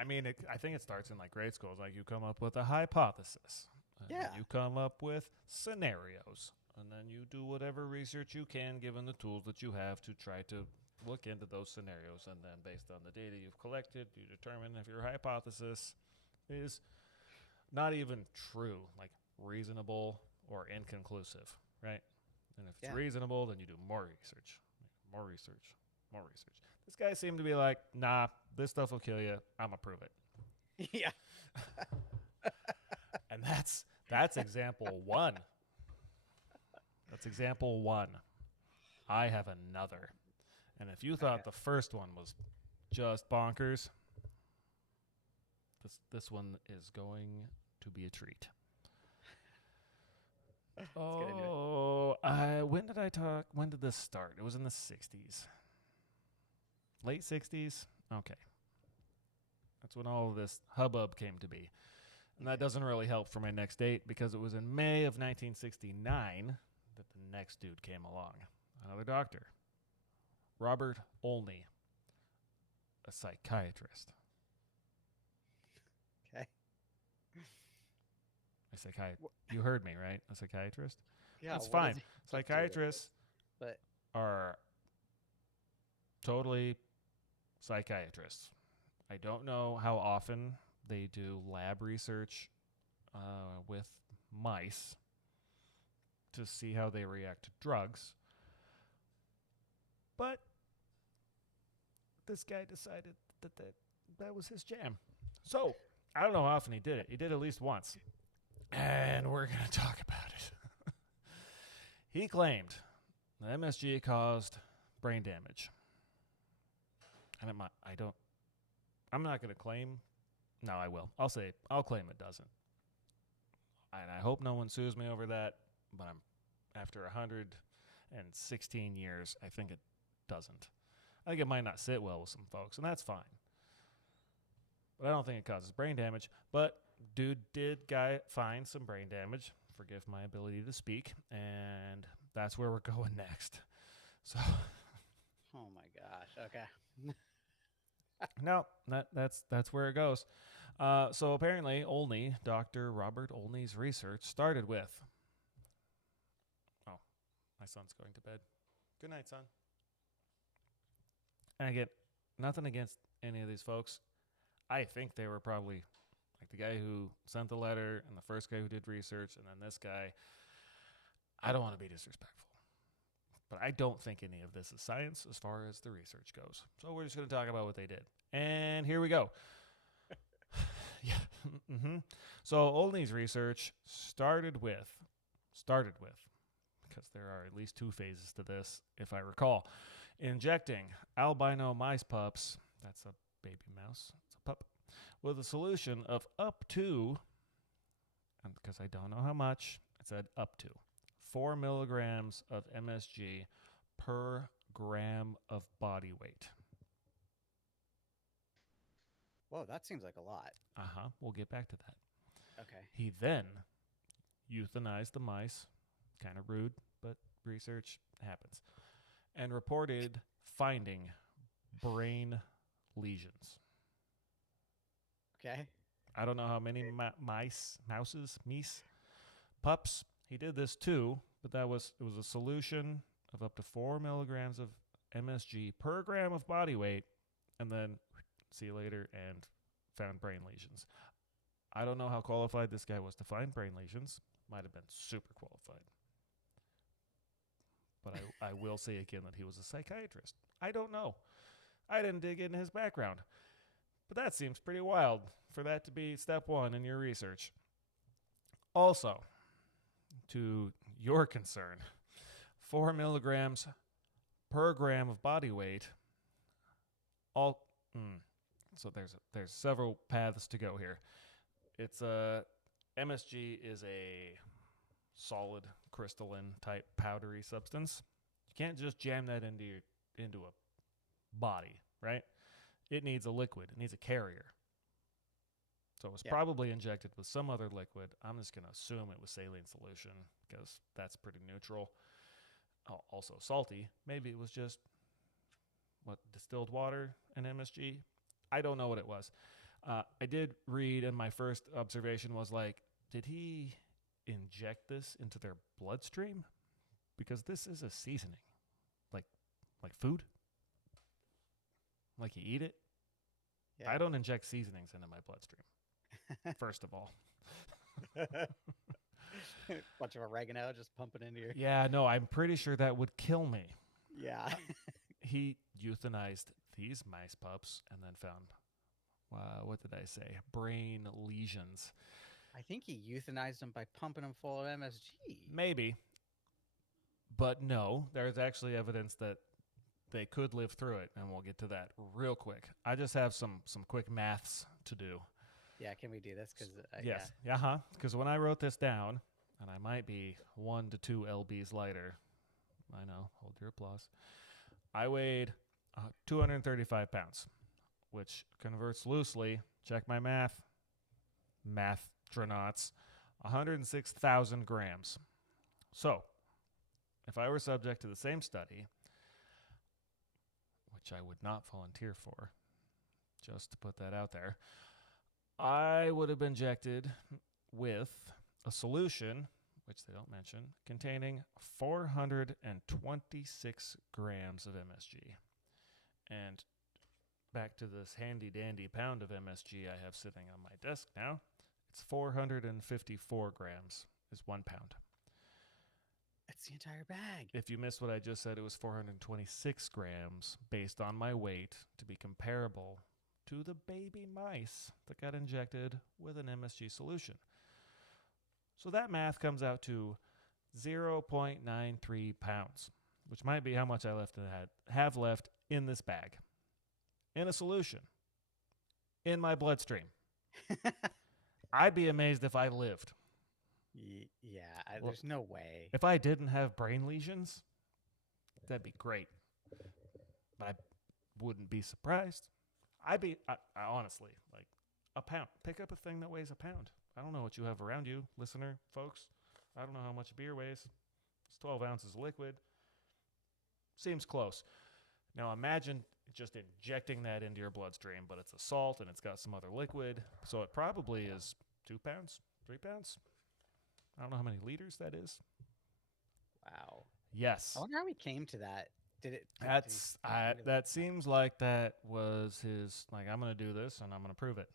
I mean, I think it starts in like grade school. It's like you come up with a hypothesis. And then Yeah. you come up with scenarios. And then you do whatever research you can given the tools that you have to try to look into those scenarios. And then based on the data you've collected, you determine if your hypothesis is not even true, like reasonable or inconclusive, right? And if it's Yeah. reasonable, then you do more research, more research, more research. This guy seemed to be like, nah, this stuff will kill you. I'm going to prove it. yeah. And that's example one. That's example one. I have another. And if you thought the first one was just bonkers, this one is going to be a treat. Let's get into it. When did this start? It was in the 60s. Late 60s? Okay. That's when all of this hubbub came to be. And that doesn't really help for my next date because it was in May of 1969 that the next dude came along. Another doctor. Robert Olney, a psychiatrist. Okay. You heard me, right? A psychiatrist? Yeah, That's what fine. does he do with it? Psychiatrists But are totally psychiatrists. I don't know how often they do lab research with mice to see how they react to drugs. But this guy decided that was his jam. So, I don't know how often he did it. He did it at least once. And we're going to talk about it. He claimed that MSG caused brain damage. And I'm not going to claim. No, I will. I'll claim it doesn't. And I hope no one sues me over that. But after 116 years, I think it doesn't. I think it might not sit well with some folks, and that's fine. But I don't think it causes brain damage. But dude did find some brain damage. Forgive my ability to speak. And that's where we're going next. So, oh my gosh. Okay. no, that's where it goes. So apparently, Dr. Robert Olney's research started with. Oh, my son's going to bed. Good night, son. And I get nothing against any of these folks. I think they were probably like the guy who sent the letter and the first guy who did research and then this guy. I don't want to be disrespectful, but I don't think any of this is science as far as the research goes. So we're just going to talk about what they did. And here we go. Yeah. Mm-hmm. So Olney's research started with, because there are at least two phases to this, if I recall, injecting albino mice pups, that's a baby mouse, it's a pup, with a solution of up to, and because I don't know how much, it said up to 4 milligrams of MSG per gram of body weight. Whoa, that seems like a lot. We'll get back to that. Okay. He then euthanized the mice, kind of rude, but research happens, and reported finding brain lesions. Okay. I don't know how many pups. He did this too, but it was a solution of up to 4 milligrams of MSG per gram of body weight, and then see you later, and found brain lesions. I don't know how qualified this guy was to find brain lesions. Might have been super qualified. But I will say again that he was a psychiatrist. I don't know. I didn't dig into his background. But that seems pretty wild for that to be step one in your research. Also, to your concern, 4 milligrams per gram of body weight. So there's several paths to go here. It's MSG is a solid crystalline type powdery substance. You can't just jam that into a body, right? It needs a liquid. It needs a carrier. So it was probably injected with some other liquid. I'm just going to assume it was saline solution because that's pretty neutral. Also salty. Maybe it was just distilled water and MSG. I don't know what it was. I did read, and my first observation was like, did he inject this into their bloodstream? Because this is a seasoning, like food. Like you eat it. Yeah. I don't inject seasonings into my bloodstream. First of all. Bunch of oregano just pumping into your. Yeah, no, I'm pretty sure that would kill me. Yeah. He euthanized these mice pups and then found, what did I say? Brain lesions. I think he euthanized them by pumping them full of MSG. Maybe. But no, there's actually evidence that they could live through it, and we'll get to that real quick. I just have some quick maths to do. Yeah, can we do this? Because yes, because when I wrote this down, and I might be 1 to 2 lbs lighter, I know, hold your applause, I weighed 235 pounds, which converts loosely, check my mathnauts, 106,000 grams. So, if I were subject to the same study, which I would not volunteer for, just to put that out there, I would have been injected with a solution, which they don't mention, containing 426 grams of MSG. And back to this handy-dandy pound of MSG I have sitting on my desk now, it's 454 grams is 1 pound. It's the entire bag. If you missed what I just said, it was 426 grams based on my weight to be comparable to the baby mice that got injected with an MSG solution. So that math comes out to 0.93 pounds, which might be how much I have left in this bag, in a solution, in my bloodstream. I'd be amazed if I lived. There's no way. If I didn't have brain lesions, that'd be great. But I wouldn't be surprised. I honestly, like a pound. Pick up a thing that weighs a pound. I don't know what you have around you, listener, folks. I don't know how much a beer weighs. It's 12 ounces of liquid. Seems close. Now imagine just injecting that into your bloodstream, but it's a salt and it's got some other liquid. So it probably is 2 pounds, 3 pounds. I don't know how many liters that is. Wow. Yes. I wonder how he came to that. That seems like that was his, like, I'm going to do this and I'm going to prove it.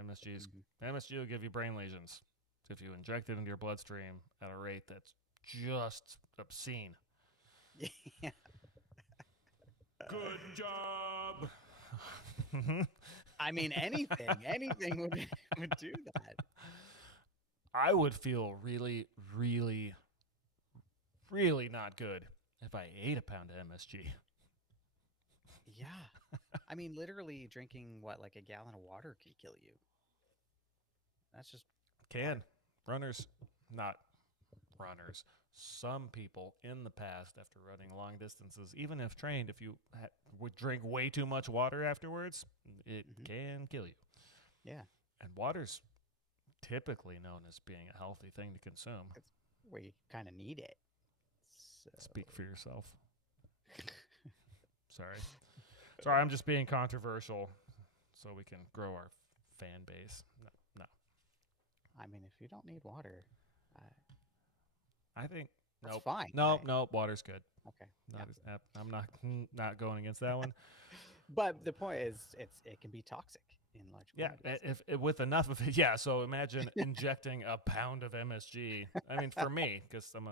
MSG will give you brain lesions if you inject it into your bloodstream at a rate that's just obscene. Yeah. Good job. I mean, anything would do that. I would feel really, really, really not good if I ate a pound of MSG. Yeah. I mean, literally drinking, like a gallon of water could kill you. That's just... Not runners. Some people in the past, after running long distances, even if trained, if you would drink way too much water afterwards, it can kill you. Yeah. And water's typically known as being a healthy thing to consume. It's where you kind of need it. So. Speak for yourself. Sorry, I'm just being controversial so we can grow our fan base. No. I mean, if you don't need water, I think that's nope. fine. Nope, water's good. Okay. I'm not going against that one. But the point is, it can be toxic in large quantities. If with enough of it, yeah. So imagine injecting a pound of MSG. I mean, for me, because I'm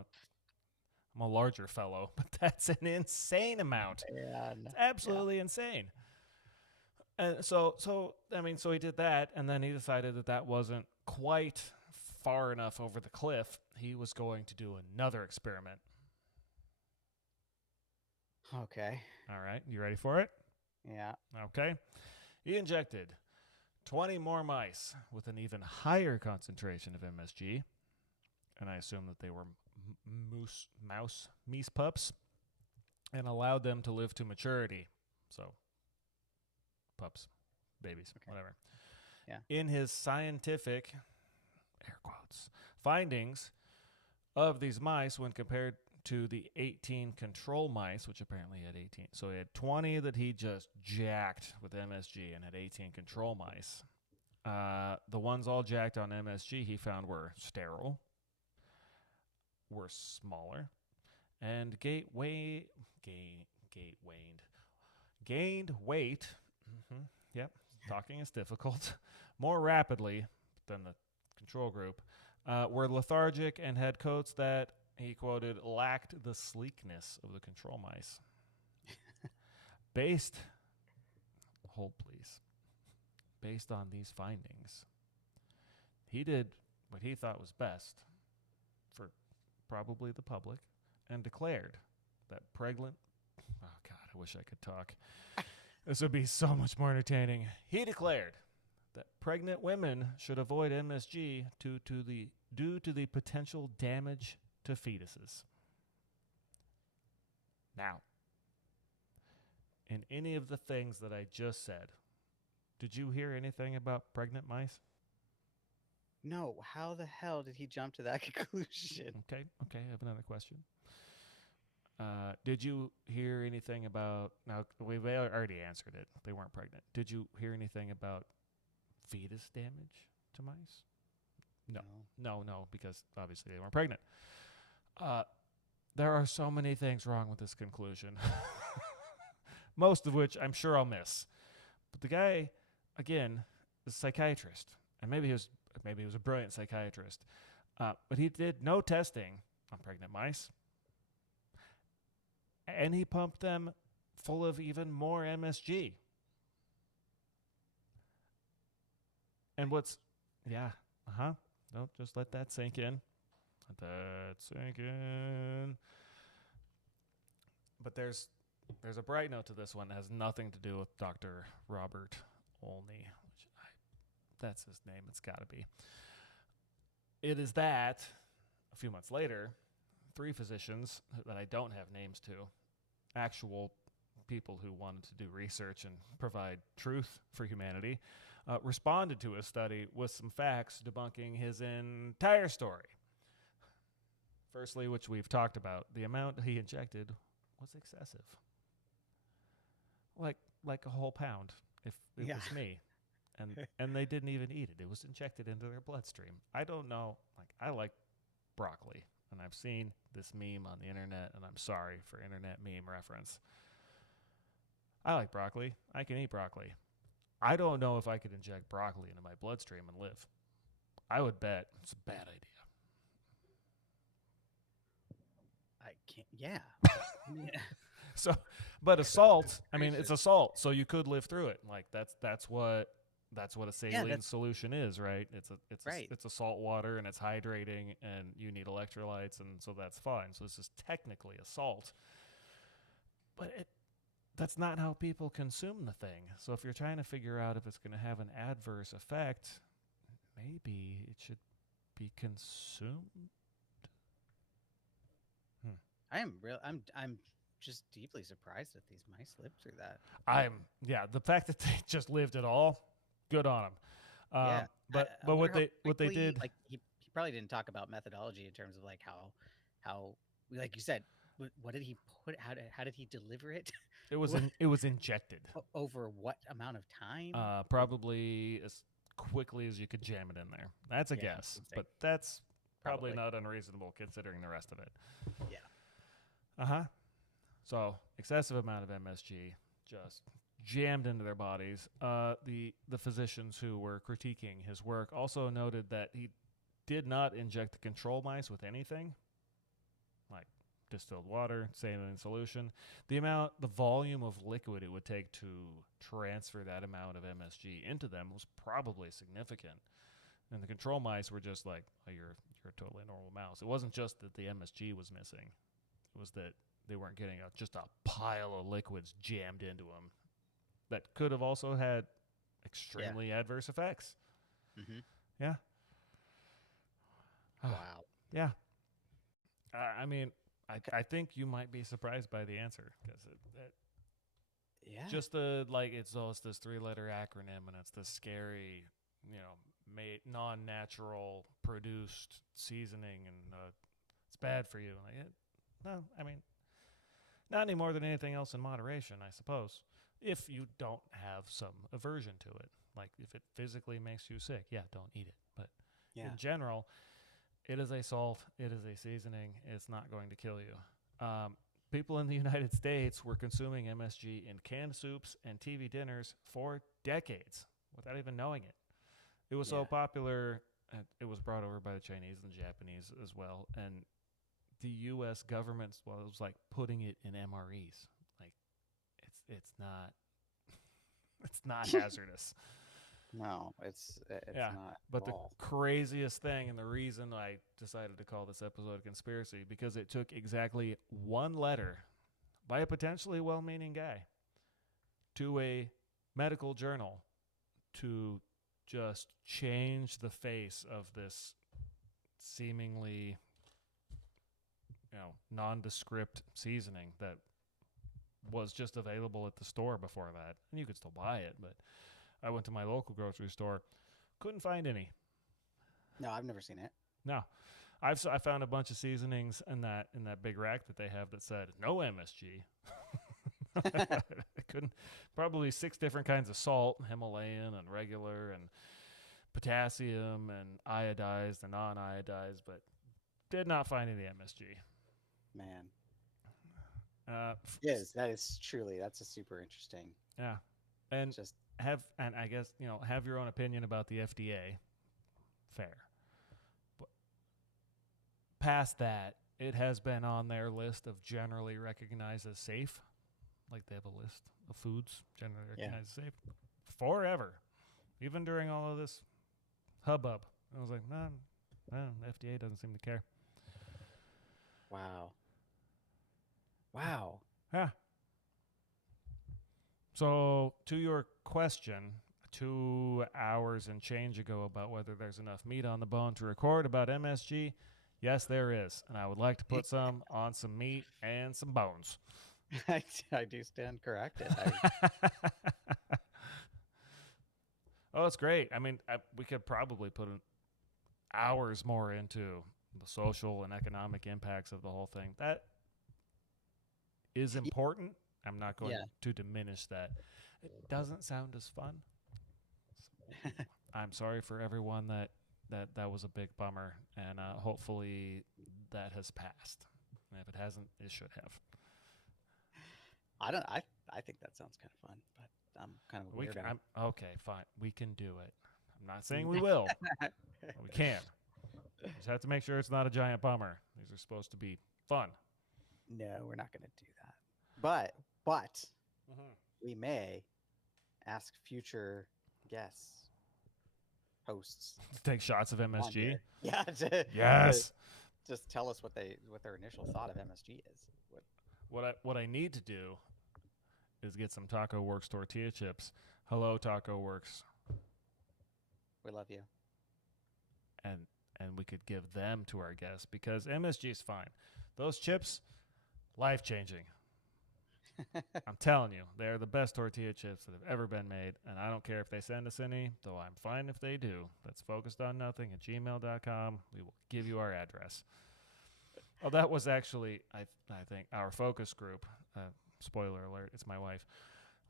a larger fellow, but that's an insane amount. It's absolutely insane. And so he did that, and then he decided that wasn't quite far enough over the cliff. He was going to do another experiment. Okay. All right, you ready for it? Yeah. Okay. He injected 20 more mice with an even higher concentration of MSG, and I assume that they were meese pups, and allowed them to live to maturity. So, pups, babies, whatever. Yeah. In his scientific, air quotes, findings of these mice when compared to the 18 control mice, which apparently had 18. So he had 20 that he just jacked with MSG and had 18 control mice. The ones all jacked on MSG he found were sterile, were smaller, and gained weight. Yep, talking is difficult. More rapidly than the control group. Were lethargic and had coats that, he quoted, lacked the sleekness of the control mice. Based on these findings, he did what he thought was best for probably the public and declared that pregnant... Oh, God, I wish I could talk. This would be so much more entertaining. He declared that pregnant women should avoid MSG due to the potential damage to fetuses. Now, in any of the things that I just said, did you hear anything about pregnant mice? No, how the hell did he jump to that conclusion? Okay, I have another question. Did you hear anything about... Now, we've already answered it. They weren't pregnant. Did you hear anything about fetus damage to mice? No, because obviously they weren't pregnant. There are so many things wrong with this conclusion. Most of which I'm sure I'll miss. But the guy, again, is a psychiatrist. And maybe he was a brilliant psychiatrist. But he did no testing on pregnant mice. And he pumped them full of even more MSG. And Nope, just let that sink in. But there's a bright note to this one that has nothing to do with Dr. Robert Olney. That's his name, it's got to be. It is that, a few months later, 3 physicians that I don't have names to, actual people who wanted to do research and provide truth for humanity, responded to his study with some facts debunking his entire story. Firstly, which we've talked about, the amount he injected was excessive. Like a whole pound, if it was me. And they didn't even eat it. It was injected into their bloodstream. I don't know. I like broccoli. And I've seen this meme on the internet, and I'm sorry for internet meme reference. I like broccoli. I can eat broccoli. I don't know if I could inject broccoli into my bloodstream and live. I would bet it's a bad idea. I can't. Yeah. So, but assault. I mean, it's assault, so you could live through it. That's what a saline solution is, right? It's a salt water and it's hydrating, and you need electrolytes, and so that's fine. So this is technically a salt, but that's not how people consume the thing. So if you're trying to figure out if it's going to have an adverse effect, maybe it should be consumed. I'm just deeply surprised that these mice lived through that. The fact that they just lived at all, good on them. But what they did, like he probably didn't talk about methodology in terms of like how like you said, what did he put? How did he deliver it? It was injected over what amount of time? Probably as quickly as you could jam it in there. That's a guess, but that's probably not unreasonable considering the rest of it. Yeah. So excessive amount of MSG just jammed into their bodies. The physicians who were critiquing his work also noted that he did not inject the control mice with anything, like distilled water, saline solution. The volume of liquid it would take to transfer that amount of MSG into them was probably significant. And the control mice were just like, oh, you're a totally normal mouse. It wasn't just that the MSG was missing. It was that they weren't getting just a pile of liquids jammed into them that could have also had extremely adverse effects. Mm-hmm. Yeah. Wow. Yeah. I mean, I think you might be surprised by the answer because Yeah. just it's this 3-letter acronym and it's this scary, made non-natural produced seasoning and it's bad for you. No, I mean, not any more than anything else in moderation, I suppose. If you don't have some aversion to it, like if it physically makes you sick, yeah, don't eat it. But Yeah. in general, it is a salt. It is a seasoning. It's not going to kill you. People in the United States were consuming MSG in canned soups and TV dinners for decades without even knowing it. It was so popular, it was brought over by the Chinese and the Japanese as well. And the U.S. government, it was like putting it in MREs. Like, it's not, it's not hazardous. No, it's Yeah, not. But at the all. craziest thing, and the reason I decided to call this episode Conspiracy, because it took exactly one letter by a potentially well-meaning guy to a medical journal to just change the face of this seemingly, nondescript seasoning that was just available at the store before that. And you could still buy it, but I went to my local grocery store, couldn't find any. No, I've never seen it. No, I found a bunch of seasonings in that big rack that they have that said no MSG. I couldn't. Probably 6 different kinds of salt, Himalayan and regular and potassium and iodized and non-iodized, but did not find any MSG. Man. Yes, that's a super interesting. Yeah, and Just I guess have your own opinion about the FDA. Fair. But past that, it has been on their list of generally recognized as safe. Like they have a list of foods generally recognized as safe forever, even during all of this hubbub. I was like, no, the FDA doesn't seem to care. wow. Yeah. So to your question, 2 hours and change ago about whether there's enough meat on the bone to record about MSG, yes, there is. And I would like to put some on some meat and some bones. I do stand corrected. Oh, it's great. I mean, we could probably put hours more into the social and economic impacts of the whole thing. That is important. I'm not going to diminish that. It doesn't sound as fun. I'm sorry for everyone that was a big bummer, and hopefully that has passed. And if it hasn't, it should have. I think that sounds kind of fun, but I'm kind of weird. Okay, fine. We can do it. I'm not saying we will, but we can. Just have to make sure it's not a giant bummer. These are supposed to be fun. No, we're not going to do that. But we may ask future guests, hosts, Take shots of MSG. Yeah. Yes. Just tell us what their initial thought of MSG is. What I need to do is get some Taco Works tortilla chips. Hello, Taco Works. We love you. And we could give them to our guests because MSG is fine. Those chips, life-changing. I'm telling you, they're the best tortilla chips that have ever been made, and I don't care if they send us any, though I'm fine if they do. That's focusedonnothing@gmail.com. We will give you our address. Oh, that was actually, I think, our focus group. Spoiler alert, it's my wife.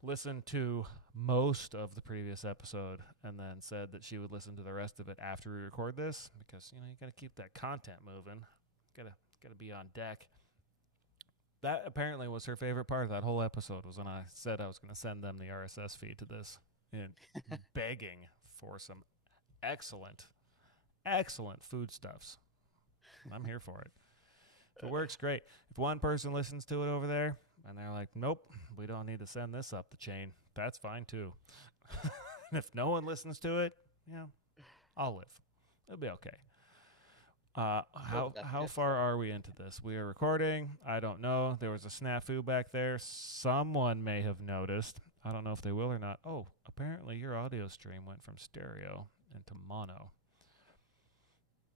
Listened to most of the previous episode and then said that she would listen to the rest of it after we record this because, you got to keep that content moving. Got to be on deck. That apparently was her favorite part of that whole episode was when I said I was going to send them the RSS feed to this and begging for some excellent foodstuffs. I'm here for it. If it works, great. If one person listens to it over there and they're like, nope, we don't need to send this up the chain, that's fine too. If no one listens to it, I'll live. It'll be okay. How far are we into this? We are recording. I don't know. There was a snafu back there. Someone may have noticed. I don't know if they will or not. Oh, apparently your audio stream went from stereo into mono,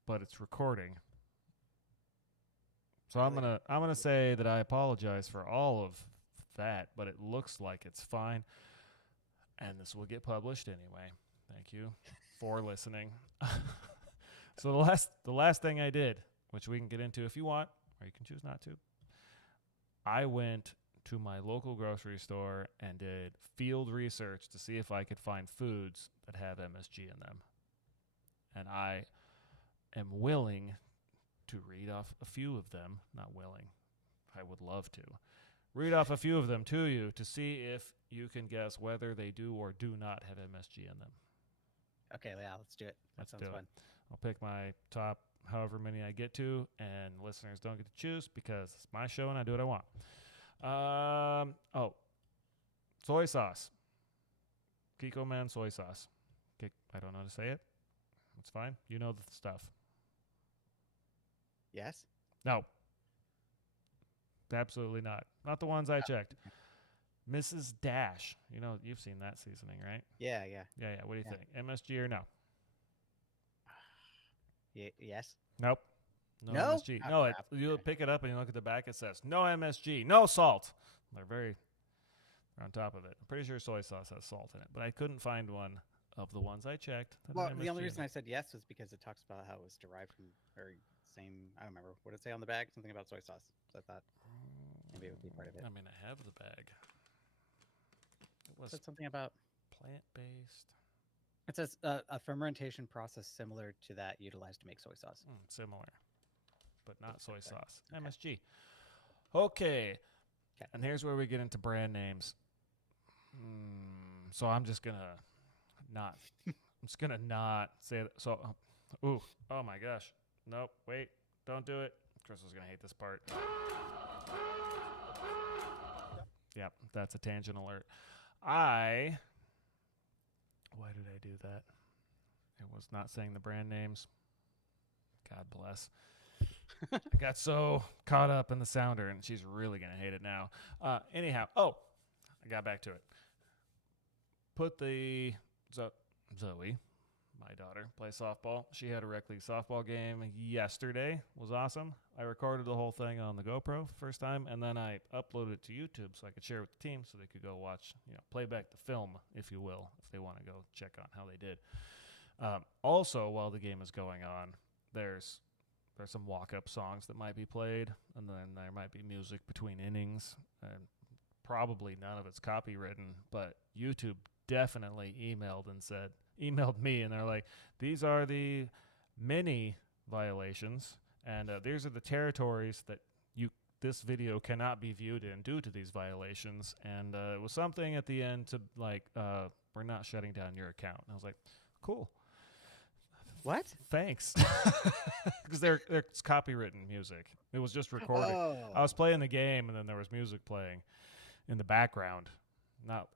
but it's recording. So I'm gonna say that I apologize for all of that, but it looks like it's fine, and this will get published anyway. Thank you for listening. So the last thing I did, which we can get into if you want, or you can choose not to, I went to my local grocery store and did field research to see if I could find foods that have MSG in them. And I am willing to read off a few of them. Not willing. I would love to. Read off a few of them to you to see if you can guess whether they do or do not have MSG in them. Okay, yeah, let's do it. That sounds do it. fun. I'll pick my top however many I get to, and listeners don't get to choose because it's my show and I do what I want. Soy sauce. Kiko Man soy sauce. I don't know how to say it. It's fine. You know the stuff. Yes? No. Absolutely not. Not the ones I checked. Mrs. Dash. You know, you've seen that seasoning, right? Yeah. Yeah. What do you think? MSG or no? Yes. Nope. No No? MSG. Oh, No, crap. you pick it up and you look at the back. It says no MSG, no salt. They're on top of it. I'm pretty sure soy sauce has salt in it, but I couldn't find one of the ones I checked. Well, the only reason I said yes was because it talks about how it was derived from I don't remember. What did it say on the bag? Something about soy sauce. So I thought maybe it would be part of it. I mean, I have the bag. It was It said something about plant-based. it says a fermentation process similar to that utilized to make soy sauce. Similar, but not soy Okay. sauce. MSG. Okay. Okay. And here's where we get into brand names. So I'm just gonna not. I'm just gonna not say that. So, oh my gosh. Nope. Wait. Don't do it. Crystal's gonna hate this part. Yep, that's a tangent alert. Why did I do that? It was not saying the brand names. God bless. I got so caught up in the sounder, and she's really going to hate it now. Anyhow, I got back to it. Put the Zoe, my daughter, play softball. She had a rec league softball game yesterday. It was awesome. I recorded the whole thing on the GoPro first time, and then I uploaded it to YouTube so I could share it with the team so they could go watch, play back the film, if you will, if they want to go check on how they did. Also, while the game is going on, there's some walk-up songs that might be played, and then there might be music between innings, and probably none of it's copywritten, but YouTube definitely emailed me, and they're like, these are the many violations, and these are the territories that this video cannot be viewed in due to these violations, and it was something at the end to like, we're not shutting down your account. And I was like, cool. What? Thanks. Because it's copywritten music. It was just recorded. Oh. I was playing the game, and then there was music playing in the background.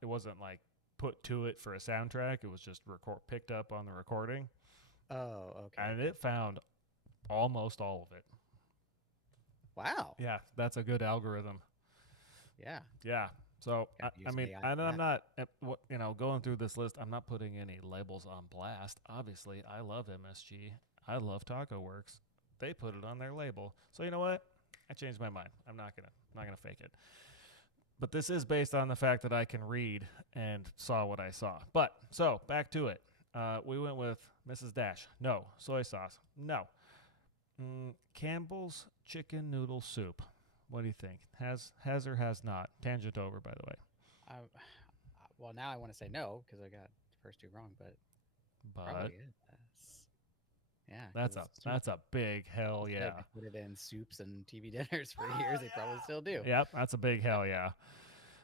It wasn't like put to it for a soundtrack. It was just picked up on the recording. Oh, okay. And it found almost all of it. Wow. Yeah, that's a good algorithm. Yeah. Yeah. So, Gotta I use mean, AI and for I'm that. not, going through this list, I'm not putting any labels on blast. Obviously, I love MSG. I love Taco Works. They put it on their label. So, you know what? I changed my mind. I'm not gonna fake it. But this is based on the fact that I can read and saw what I saw. But, so, back to it. We went with Mrs. Dash. No. Soy sauce. No. Campbell's chicken noodle soup. What do you think? Has or has not? Tangent over, by the way. Well, now I want to say no because I got the first two wrong, but But probably is. Yeah. 'cause it's that's a big hell soup. yeah. They put it in soups and TV dinners for years. They probably still do. Yep, that's a big hell yeah.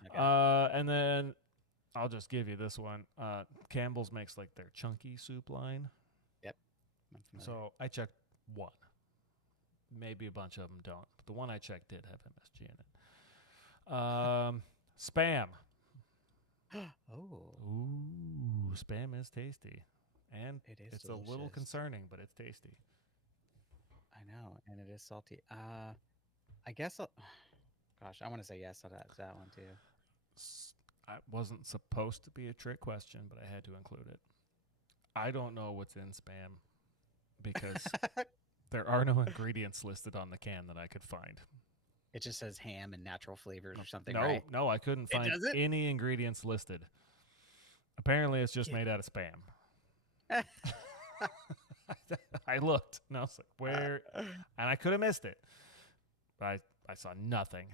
Okay. And then I'll just give you this one. Campbell's makes like their chunky soup line. I'm familiar. So I checked one. Maybe a bunch of them don't. But the one I checked did have MSG in it. Spam. Oh, Ooh, Spam is tasty. And it is. it's a little delicious. concerning, but it's tasty. I know, and it is salty. I guess. Gosh, I want to say yes to that one too. It wasn't supposed to be a trick question, but I had to include it. I don't know what's in Spam because there are no ingredients listed on the can that I could find. It just says ham and natural flavors or something, No, right? no, I couldn't It find doesn't? any ingredients listed. Apparently, it's just Yeah. made out of Spam. I looked, and I was like, where? And I could have missed it. But I saw nothing.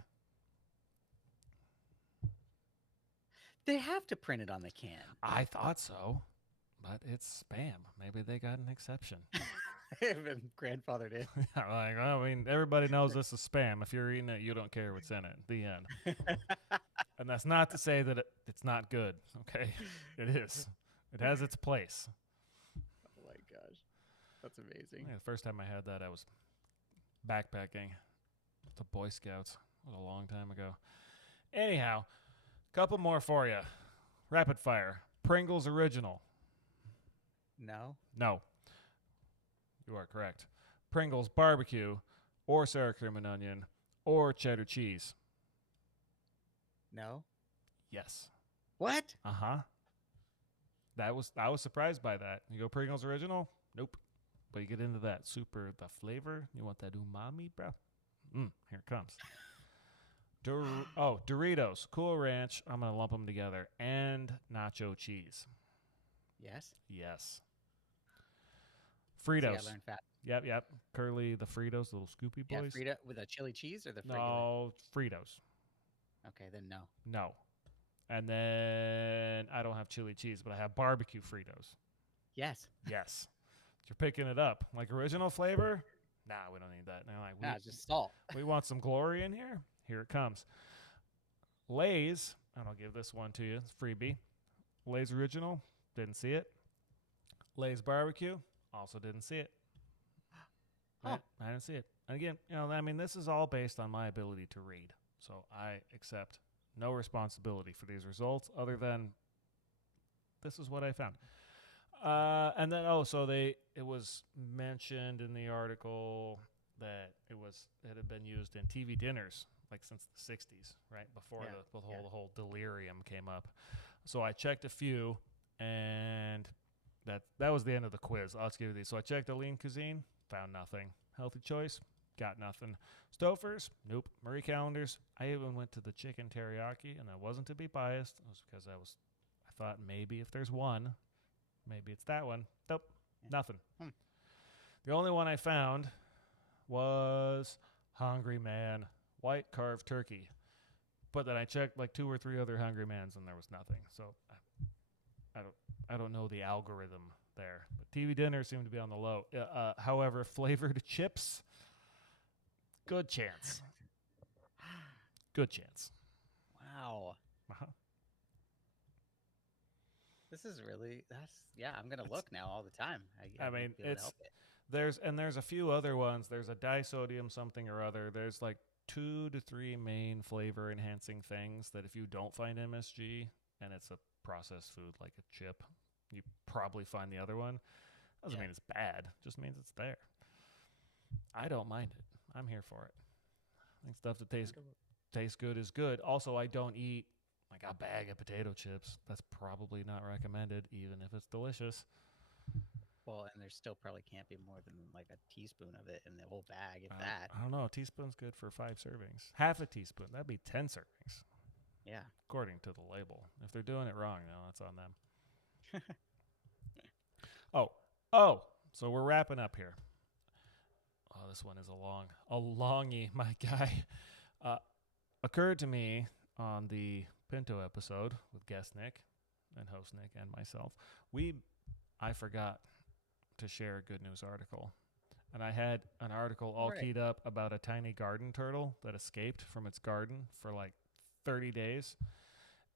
They have to print it on the can. I thought so, but it's Spam. Maybe they got an exception. They've been grandfathered in. Like, well, I mean, everybody knows this is Spam. If you're eating it, you don't care what's in it. The end. And that's not to say that it's not good, okay? It is. It has its place. Oh my gosh. That's amazing. Yeah, the first time I had that, I was backpacking with the Boy Scouts. It was a long time ago. Anyhow, couple more for you. Rapid fire. Pringles original. No? No. You are correct. Pringles barbecue or sour cream and onion or cheddar cheese. No? Yes. What? Uh-huh. I was surprised by that. You go Pringles original? Nope. But you get into that the flavor. You want that umami, bro? Here it comes. Doritos, Cool Ranch. I'm going to lump them together. And nacho cheese. Yes? Yes. See, Fritos. I learned fast. Yep. Curly, the Fritos, little Scoopy Yeah, boys. Frito with a chili cheese or the regular? No, Fritos. Okay, then no. No. And then I don't have chili cheese, but I have barbecue Fritos. Yes. Yes. You're picking it up. Like original flavor? Nah, we don't need that. Now, like, Nah, it's just salt. we want some glory in here? Here it comes. Lay's, and I'll give this one to you. It's freebie. Lay's original, didn't see it. Lay's barbecue, also didn't see it. Huh. I didn't see it. And again, I mean, this is all based on my ability to read. So I accept no responsibility for these results other than this is what I found. And then, it was mentioned in the article that it had been used in TV dinners like since the 60s, right? Before the whole delirium came up. So I checked a few, and that was the end of the quiz. I'll just give you these. So I checked the lean cuisine, found nothing. Healthy choice, got nothing. Stouffer's, nope. Marie Callender's, I even went to the chicken teriyaki, and that wasn't to be biased. It was because I thought maybe if there's one, maybe it's that one. Nope, nothing. The only one I found was Hungry Man white carved turkey. But then I checked like 2 or 3 other Hungry Mans, and there was nothing. So I don't know the algorithm there. But TV dinners seem to be on the low. However, flavored chips, good chance. Good chance. Wow. Uh-huh. This is really I'm gonna look now all the time. I mean, won't be able to help it. there's a few other ones. There's a disodium something or other. There's like 2 to 3 main flavor enhancing things that if you don't find MSG and it's a processed food like a chip, you probably find the other one. Doesn't mean it's bad. Just means it's there. I don't mind it. I'm here for it. I think stuff that tastes good is good. Also, I don't eat like a bag of potato chips. That's probably not recommended, even if it's delicious. Well, and there still probably can't be more than like a teaspoon of it in the whole bag, if that. I don't know. A teaspoon's good for 5 servings. Half a teaspoon. That'd be 10 servings, Yeah. according to the label. If they're doing it wrong, no, that's on them. So we're wrapping up here. Oh, this one is a longie, my guy. Occurred to me on the Pinto episode with guest Nick and host Nick and myself. I forgot to share a good news article. And I had an article all keyed up about a tiny garden turtle that escaped from its garden for like 30 days.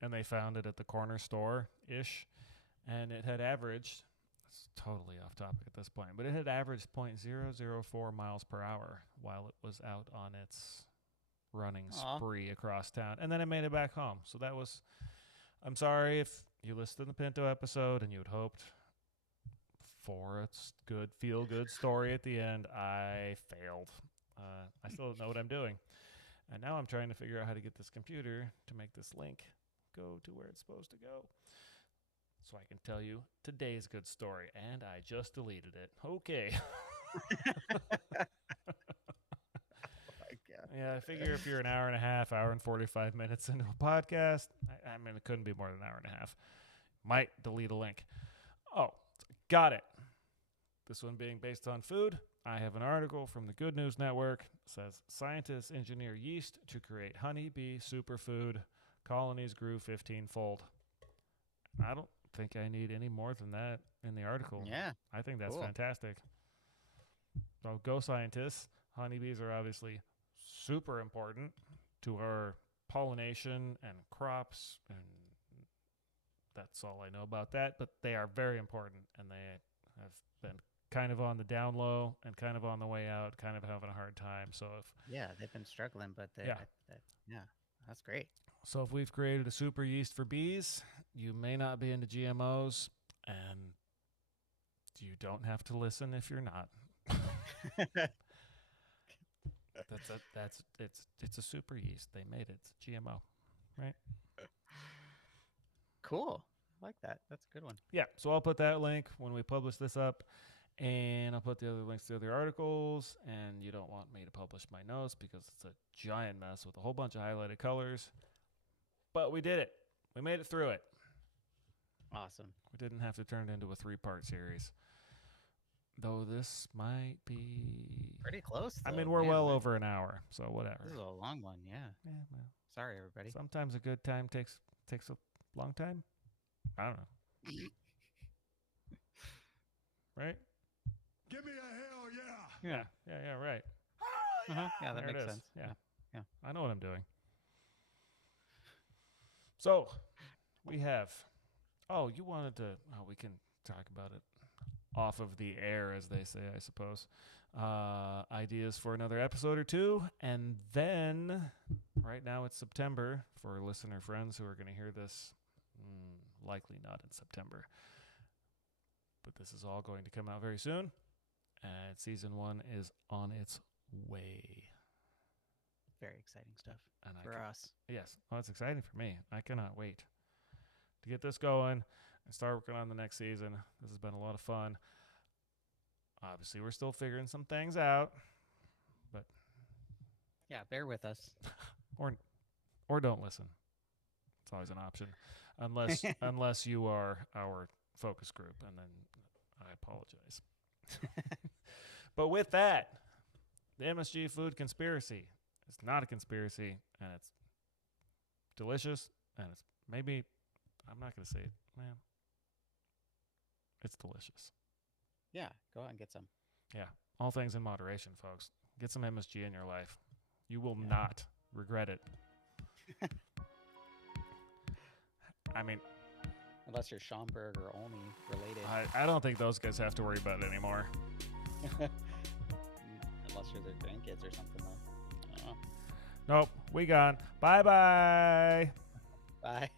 And they found it at the corner store-ish. And it had averaged, it's totally off topic at this point, but it had averaged 0.004 miles per hour while it was out on its running spree across town. And then it made it back home. So that was, I'm sorry if you listened to the Pinto episode and you had hoped for its good, feel-good story at the end. I failed. I still don't know what I'm doing. And now I'm trying to figure out how to get this computer to make this link go to where it's supposed to go. So I can tell you today's good story, and I just deleted it. Okay. Yeah, I figure if you're an hour and a half, hour and 45 minutes into a podcast, I mean, it couldn't be more than an hour and a half. Might delete a link. Oh, got it. This one being based on food, I have an article from the Good News Network. It says, scientists engineer yeast to create honeybee superfood. Colonies grew 15-fold. I don't think I need any more than that in the article. Yeah. I think that's Cool. fantastic. So go scientists. Honeybees are obviously super important to our pollination and crops, and that's all I know about that, but they are very important, and they have been kind of on the down low and kind of on the way out, kind of having a hard time. So They've been struggling, but Yeah. That's great. if we've created a super yeast for bees, you may not be into GMOs, and you don't have to listen if you're not. It's a super yeast. They made it. It's GMO, right? Cool. I like that. That's a good one. Yeah. So I'll put that link when we publish this up, and I'll put the other links to the other articles. And you don't want me to publish my notes because it's a giant mess with a whole bunch of highlighted colors. But we did it. We made it through it. Awesome. We didn't have to turn it into a 3-part series. Though this might be Pretty close. I though, mean, we're man. well over an hour, so whatever. This is a long one. Yeah. Yeah, well, Sorry, everybody. sometimes a good time takes a long time. I don't know. Right? Give me a hell yeah. Yeah, right. Yeah, that There it makes is. sense. Yeah. Yeah. I know what I'm doing. So, we have. Oh, you wanted to. Oh, we can talk about it off of the air, as they say, I suppose. Ideas for another episode or two. And then, right now it's September for listener friends who are going to hear this. Likely not in September. But this is all going to come out very soon. And season 1 is on its way. Very exciting stuff And for us. Yes. Well, it's exciting for me. I cannot wait to get this going and start working on the next season. This has been a lot of fun. Obviously, we're still figuring some things out, but Yeah, bear with us. or don't listen. It's always an option, unless you are our focus group, and then I apologize. But with that, the MSG food conspiracy is not a conspiracy, and it's delicious, and it's maybe, I'm not going to say it, man, it's delicious. Yeah, go out and get some. Yeah, all things in moderation, folks. Get some MSG in your life. You will Yeah. not regret it. I mean, Unless you're Schomburg or Olney related. I don't think those guys have to worry about it anymore. Unless you're their grandkids or something, though. I don't know. Nope, we gone. Bye-bye. Bye.